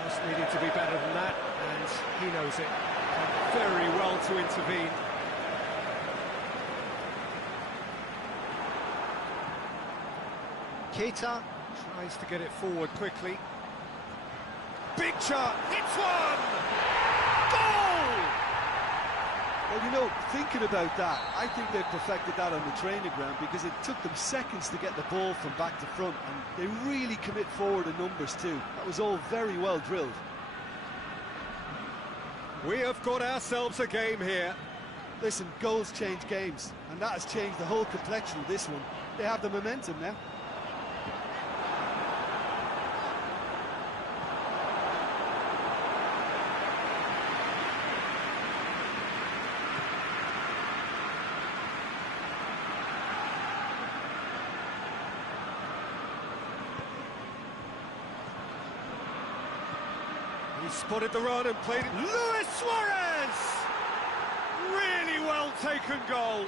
Just needed to be better than that, and he knows it. And very well to intervene. Keita tries to get it forward quickly. Big shot, hits one! Goal! Well, you know, thinking about that, I think they've perfected that on the training ground because it took them seconds to get the ball from back to front, and they really commit forward in numbers too. That was all very well drilled. We have got ourselves a game here. Listen, goals change games, and that has changed the whole complexion of this one. They have the momentum now. He spotted the run and played it. Luis Suarez! Really well taken goal.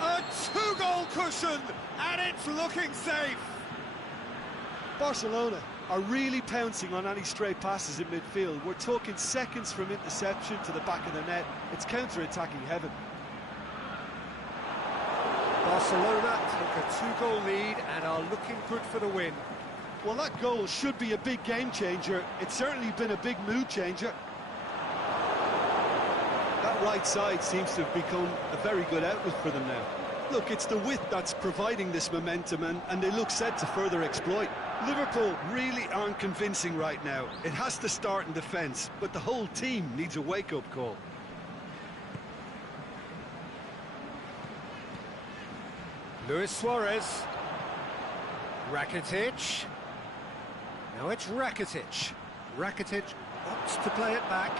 A 2-goal cushion, and it's looking safe. Barcelona are really pouncing on any stray passes in midfield. We're talking seconds from interception to the back of the net. It's counter-attacking heaven. Barcelona take a 2-goal lead and are looking good for the win. Well, that goal should be a big game changer. It's certainly been a big mood changer. That right side seems to have become a very good outlet for them now. Look, it's the width that's providing this momentum, and they look set to further exploit. Liverpool really aren't convincing right now. It has to start in defence, but the whole team needs a wake-up call. Luis Suarez. Rakitic. Now it's Rakitic. Rakitic opts to play it back.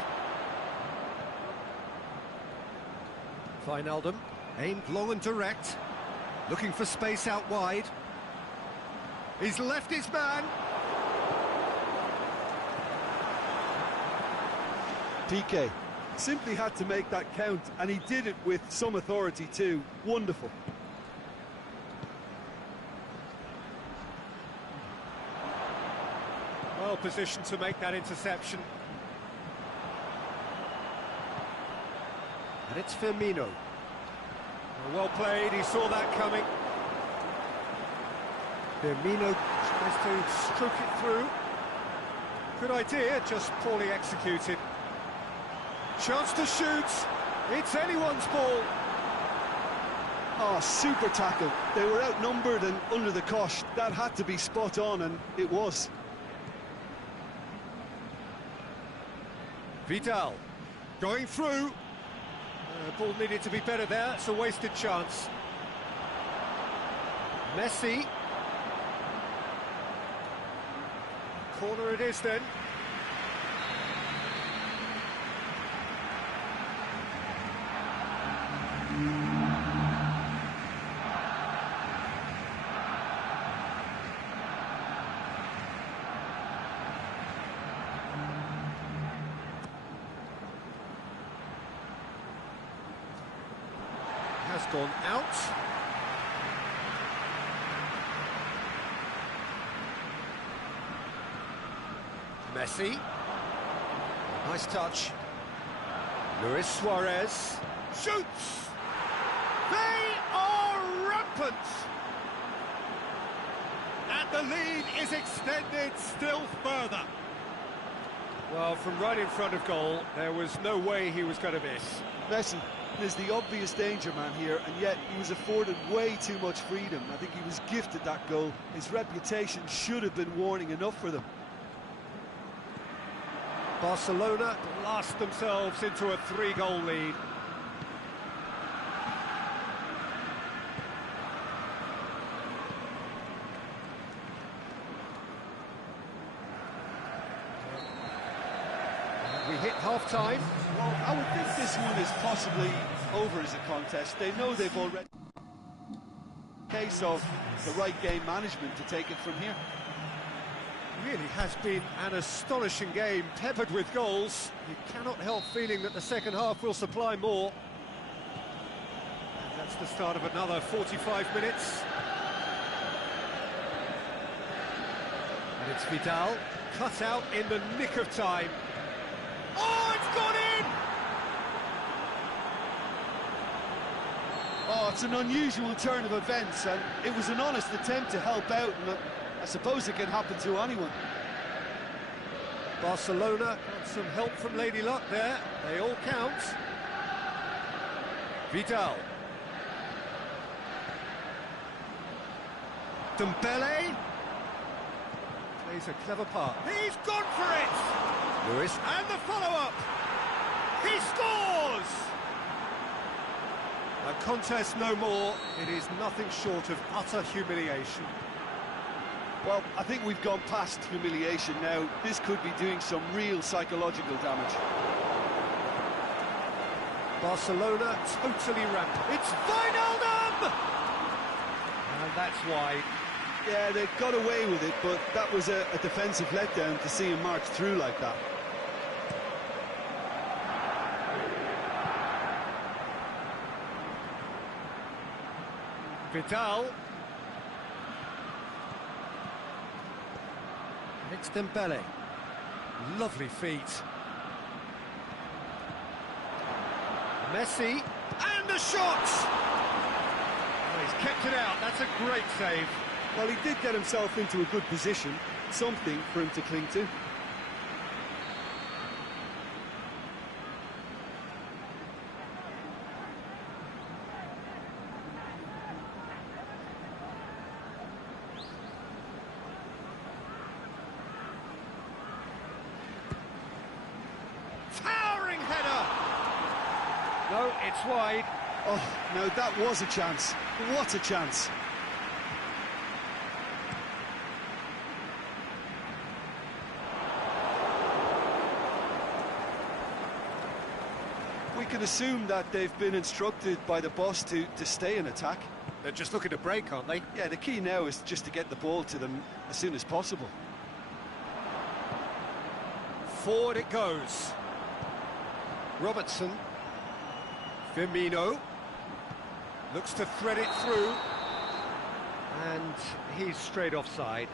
Wijnaldum, aimed long and direct. Looking for space out wide. He's left his man. PK simply had to make that count, and he did it with some authority too. Wonderful. Well positioned to make that interception. And it's Firmino. Well played, he saw that coming. Firmino tries to stroke it through. Good idea, just poorly executed. Chance to shoot. It's anyone's ball. Oh, super tackle. They were outnumbered and under the cosh. That had to be spot on, and it was. Vidal going through. Ball needed to be better there. It's a wasted chance. Messi. Corner it is then. Has gone out. Messi. Nice touch. Luis Suarez shoots. They are rampant. And the lead is extended still further. Well, from right in front of goal, there was no way he was going to miss. Messi is the obvious danger man here, and yet he was afforded way too much freedom. I think he was gifted that goal. His reputation should have been warning enough for them. Barcelona blast themselves into a 3-goal lead. We hit half-time. Well, I would think this one is possibly over as a contest. They know they've already... Case of the right game management to take it from here. Really has been an astonishing game, peppered with goals. You cannot help feeling that the second half will supply more. And that's the start of another 45 minutes. And it's Vidal, cut out in the nick of time. Oh, it's gone in! Oh, it's an unusual turn of events, and it was an honest attempt to help out, and I suppose it can happen to anyone. Barcelona got some help from Lady Luck there. They all count. Vidal. Dembele. Plays a clever part. He's gone for it! Lewis. And the follow-up. He scores! A contest no more. It is nothing short of utter humiliation. Well, I think we've gone past humiliation now. This could be doing some real psychological damage. Barcelona totally rampant. It's Wijnaldum! And that's wide. Yeah, they got away with it, but that was a defensive letdown to see him march through like that. Vidal. It's Dembele. Lovely feet. Messi. And a shot! Oh, he's kept it out. That's a great save. Well, he did get himself into a good position. Something for him to cling to. Towering header! No, it's wide. Oh, no, that was a chance. What a chance. We can assume that they've been instructed by the boss to stay in attack. They're just looking to break, aren't they? Yeah, the key now is just to get the ball to them as soon as possible. Forward it goes. Robertson. Firmino. Looks to thread it through. And he's straight offside.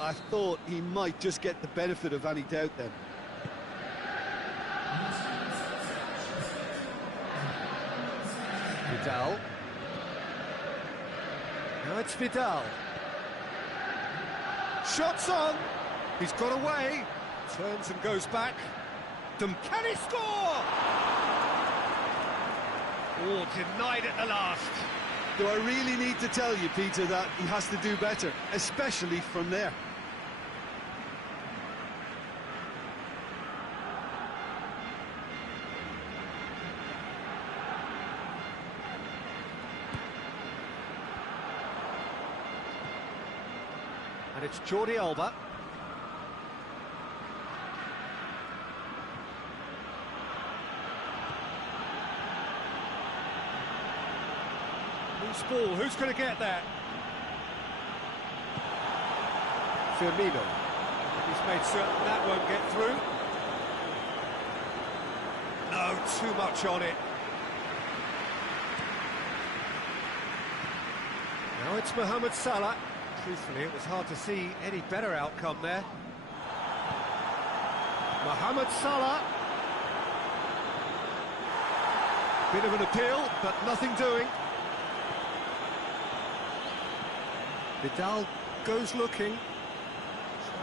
I thought he might just get the benefit of any doubt then. Vidal. Now it's Vidal. Shots on. He's got away. Turns and goes back. Can he score? Oh, denied at the last. Do I really need to tell you, Peter, that he has to do better, especially from there? And it's Jordi Alba. Loose ball, who's going to get that? Firmino. He's made certain that won't get through. No, too much on it. Now it's Mohamed Salah. Truthfully, it was hard to see any better outcome there. Mohamed Salah. Bit of an appeal, but nothing doing. Vidal goes looking.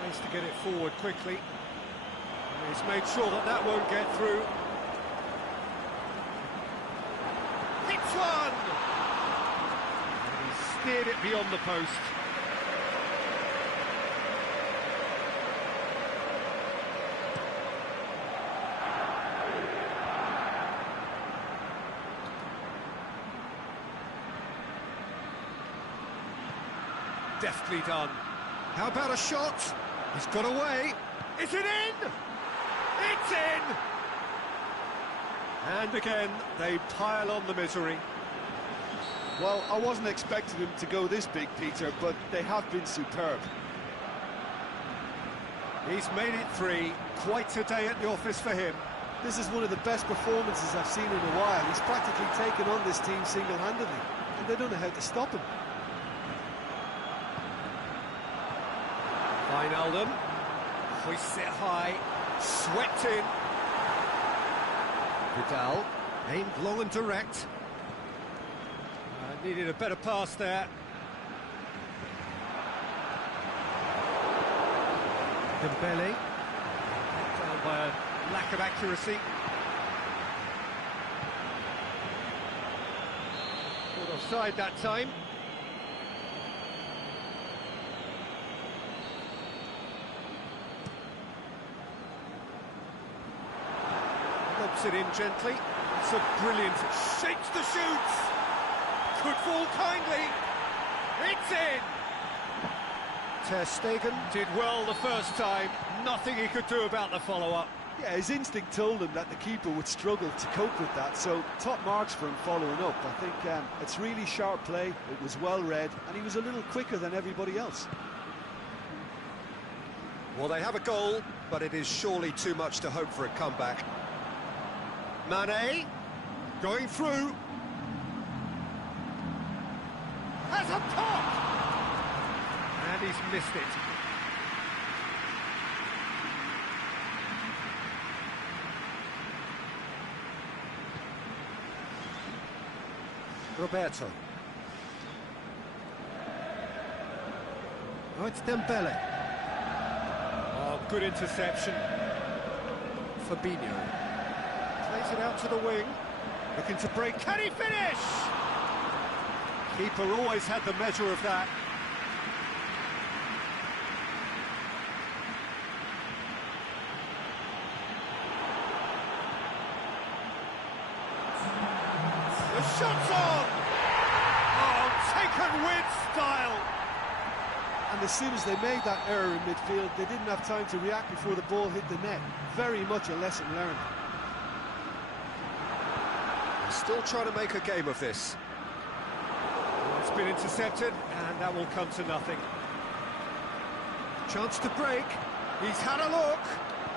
Tries to get it forward quickly. And he's made sure that that won't get through. Hits one! And he steered it beyond the post. Deftly done. How about a shot? He's got away. Is it in? It's in! And again, they pile on the misery. Well, I wasn't expecting them to go this big, Peter, but they have been superb. He's made it 3. Quite a day at the office for him. This is one of the best performances I've seen in a while. He's practically taken on this team single-handedly, and they don't know how to stop him. Wijnaldum, hoists it high, swept in. Vidal, aimed long and direct. Needed a better pass there. Dembele, down by a lack of accuracy. Caught offside that time. Lobs it in gently. It's a brilliant, shakes the shoots. Could fall kindly. It's in. Ter Stegen did well the first time. Nothing he could do about the follow-up. Yeah, his instinct told him that the keeper would struggle to cope with that, so top marks for him following up. I think it's really sharp play, it was well read, and he was a little quicker than everybody else. Well, they have a goal, but it is surely too much to hope for a comeback. Mane, going through. Has a pop! And he's missed it. Roberto. Oh, it's Dembele. Oh, good interception. Fabinho. Plays it out to the wing. Looking to break. Can he finish? Keeper always had the measure of that. The shot's on! Oh, taken with style! And as soon as they made that error in midfield, they didn't have time to react before the ball hit the net. Very much a lesson learned. Still trying to make a game of this. It's been intercepted, and that will come to nothing. Chance to break. He's had a look.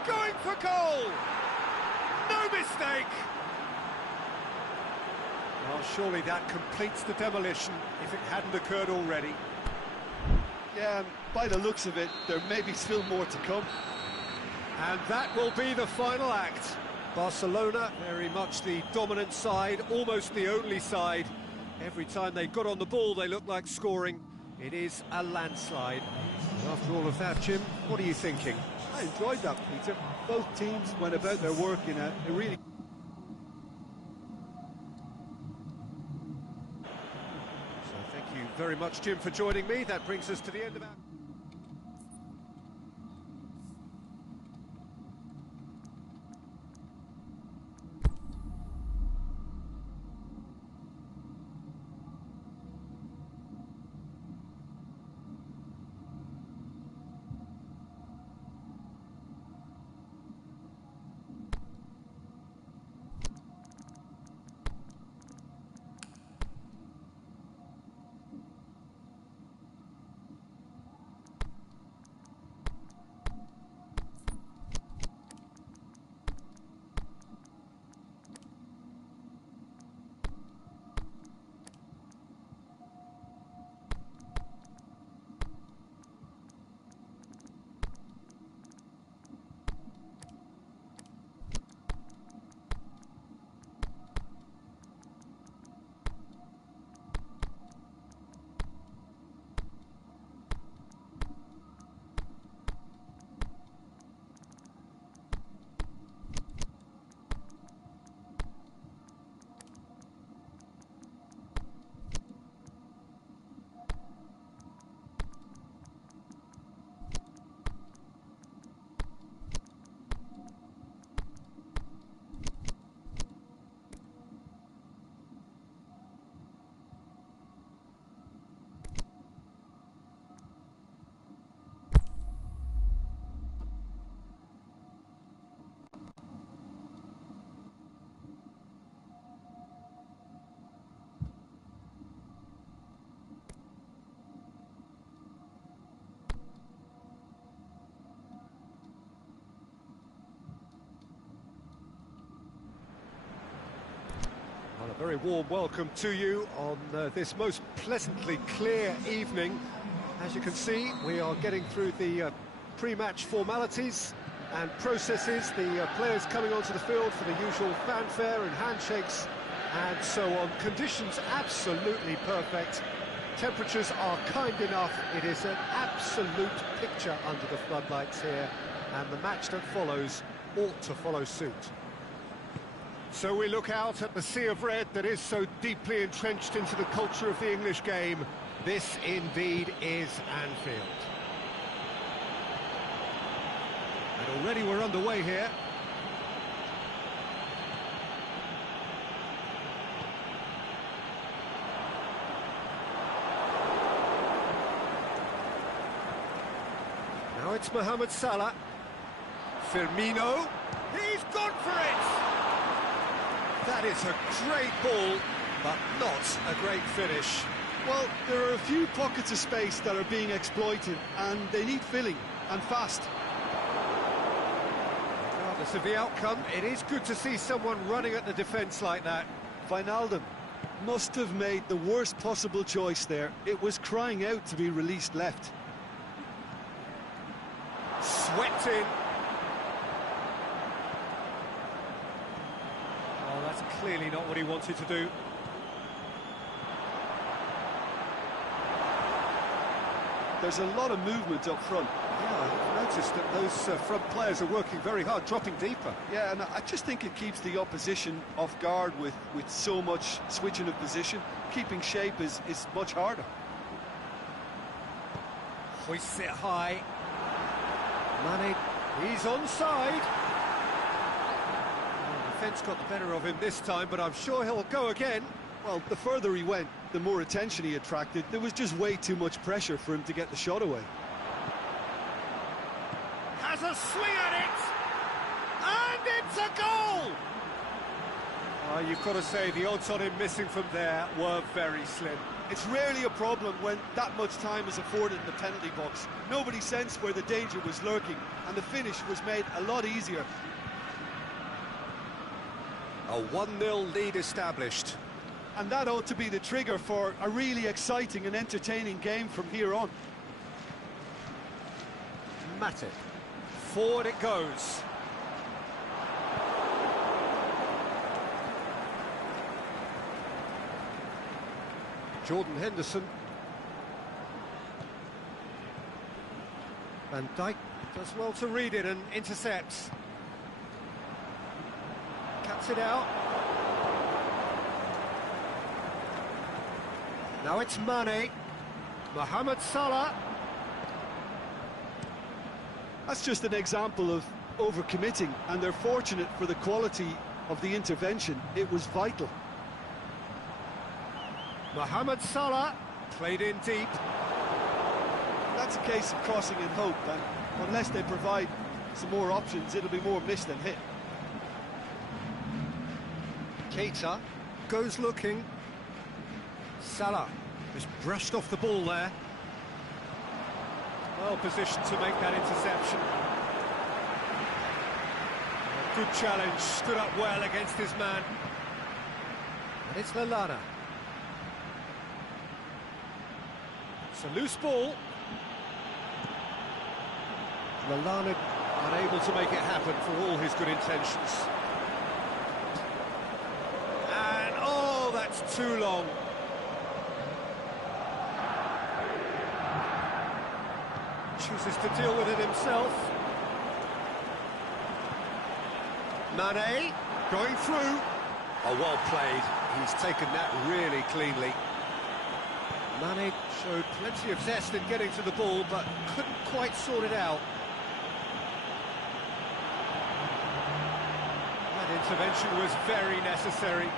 Going for goal. No mistake. Well, surely that completes the demolition if it hadn't occurred already. Yeah, by the looks of it, there may be still more to come. And that will be the final act. Barcelona, very much the dominant side, almost the only side. Every time they got on the ball, they looked like scoring. It is a landslide. After all of that, Jim, what are you thinking? I enjoyed that, Peter. Both teams went about their work in a really very much, Jim, for joining me. That brings us to the end of our... Well, a very warm welcome to you on this most pleasantly clear evening. As you can see, we are getting through the pre-match formalities and processes, the players coming onto the field for the usual fanfare and handshakes and so on. Conditions absolutely perfect. Temperatures are kind enough. It is an absolute picture under the floodlights here, and the match that follows ought to follow suit. So we look out at the sea of red that is so deeply entrenched into the culture of the English game. This indeed is Anfield. And already we're underway here. Now it's Mohamed Salah. Firmino. He's gone for it! That is a great ball, but not a great finish. Well, there are a few pockets of space that are being exploited, and they need filling, and fast. Regardless of the outcome, it is good to see someone running at the defence like that. Wijnaldum must have made the worst possible choice there. It was crying out to be released left. Swept in. Oh, that's clearly not what he wanted to do. There's a lot of movement up front. Yeah, I've noticed that those front players are working very hard, dropping deeper. Yeah, and I just think it keeps the opposition off guard with so much switching of position. Keeping shape is much harder. Hoists it high. Mane, he's onside. The defence got the better of him this time, but I'm sure he'll go again. Well, the further he went, the more attention he attracted. There was just way too much pressure for him to get the shot away. Has a swing at it, and it's a goal! You've got to say the odds on him missing from there were very slim. It's rarely a problem when that much time is afforded in the penalty box. Nobody sensed where the danger was lurking, and the finish was made a lot easier. A 1-0 lead established. And that ought to be the trigger for a really exciting and entertaining game from here on. Matip. Forward it goes. Jordan Henderson. Van Dijk does well to read it and intercepts. Cuts it out. Now it's Mane. Mohamed Salah. That's just an example of overcommitting, and they're fortunate for the quality of the intervention. It was vital. Mohamed Salah, played in deep. That's a case of crossing in hope, and unless they provide some more options, it'll be more miss than hit. Keita goes looking. Salah just brushed off the ball there. Well positioned to make that interception. A good challenge, stood up well against his man. And it's Lallana. It's a loose ball. Lallana unable to make it happen for all his good intentions. And, oh, that's too long. Chooses to deal with it himself. Mane, going through. Oh, well played. He's taken that really cleanly. Mane showed plenty of zest in getting to the ball, but couldn't quite sort it out. That intervention was very necessary.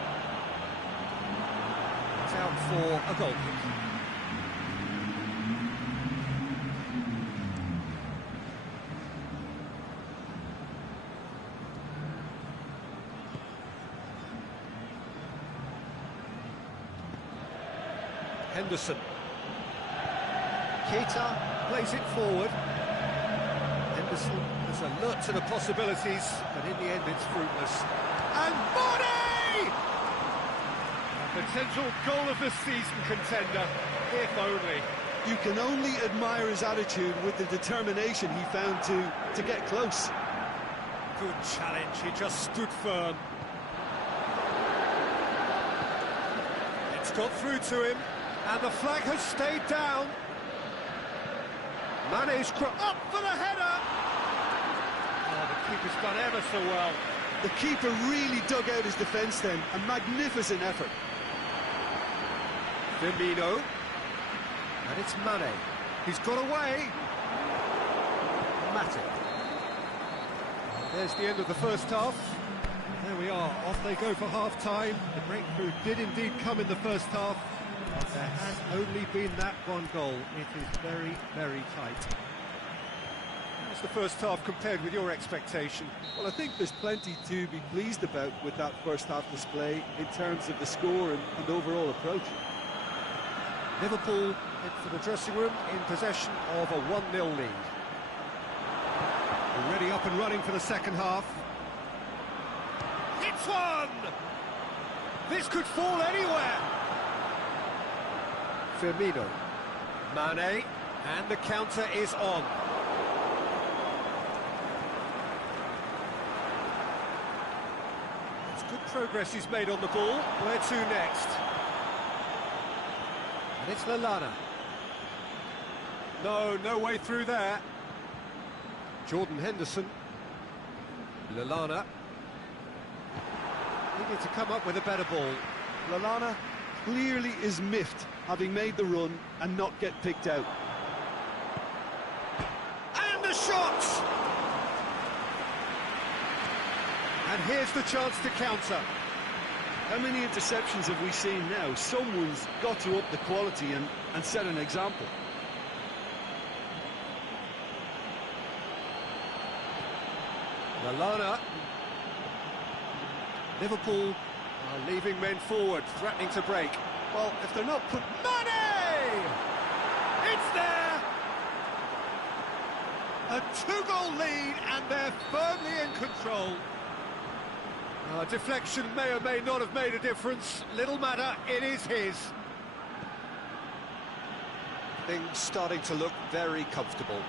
It's out for a goal kick. Henderson. Keita plays it forward. Henderson is alert to the possibilities, but in the end it's fruitless. And Mane! A potential goal of the season contender, if only. You can only admire his attitude with the determination he found to get close. Good challenge, he just stood firm. It's got through to him. And the flag has stayed down. Mane's up for the header. Oh, the keeper's done ever so well. The keeper really dug out his defence then. A magnificent effort. Firmino. And it's Mane. He's got away. Matic. There's the end of the first half. There we are, off they go for half-time. The breakthrough did indeed come in the first half. But there has only been that one goal. It is very, very tight. How's the first half compared with your expectation? Well, I think there's plenty to be pleased about with that first half display in terms of the score and overall approach. Liverpool head for the dressing room in possession of a 1-0 lead. Already up and running for the second half. It's one! This could fall anywhere! Firmino. Mane, and the counter is on. It's good progress he's made on the ball. Where to next? And it's Lallana. No way through there. Jordan Henderson. Lallana. Needed to come up with a better ball. Lallana clearly is miffed, having made the run and not get picked out. And a shot! And here's the chance to counter. How many interceptions have we seen now? Someone's got to up the quality and set an example. Lallana. Liverpool are leaving men forward, threatening to break. Well, if they're not put... Mane! It's there! A two-goal lead, and they're firmly in control. Deflection may or may not have made a difference. Little matter, it is his. Things starting to look very comfortable.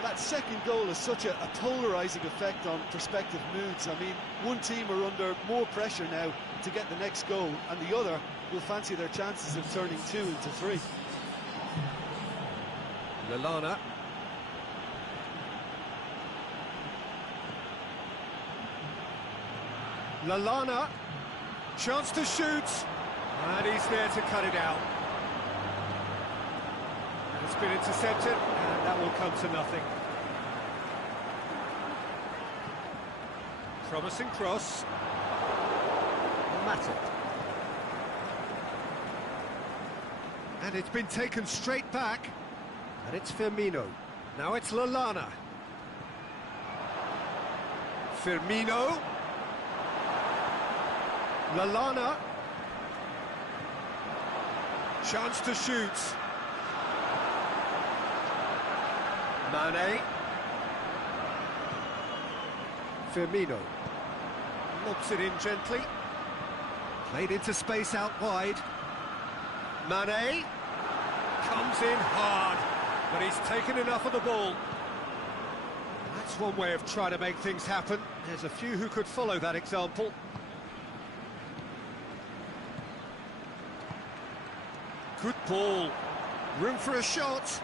That second goal has such a polarising effect on prospective moods. I mean, one team are under more pressure now to get the next goal, and the other will fancy their chances of turning 2 into 3. Lallana. Lallana, chance to shoot, and he's there to cut it out. It's been intercepted, and that will come to nothing. Promising cross. Matic. And it's been taken straight back. And it's Firmino. Now it's Lallana. Firmino. Lallana. Chance to shoot. Mane. Firmino. Lobs it in gently. Played into space out wide. Mane. Comes in hard. But he's taken enough of the ball. That's one way of trying to make things happen. There's a few who could follow that example. Good ball. Room for a shot.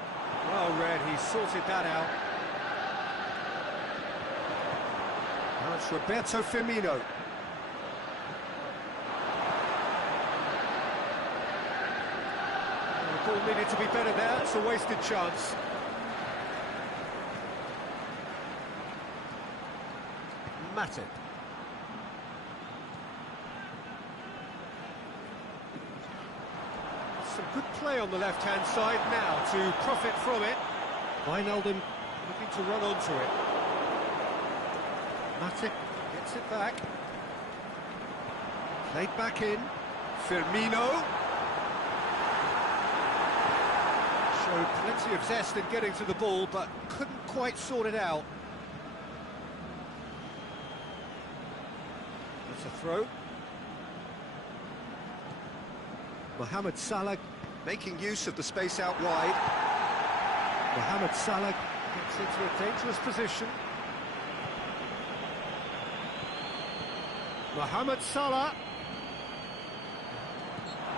Well read, he sorted that out. Now it's Roberto Firmino. The ball needed to be better there, it's a wasted chance. Matip. Some good play on the left-hand side now to profit from it. Wijnaldum looking to run onto it. Matip gets it back. Played back in. Firmino. Showed plenty of zest in getting to the ball, but couldn't quite sort it out. That's a throw. Mohamed Salah making use of the space out wide. Mohamed Salah gets into a dangerous position. Mohamed Salah.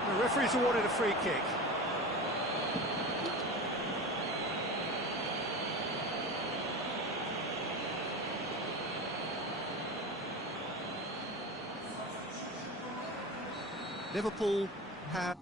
The referee's awarded a free kick. Liverpool have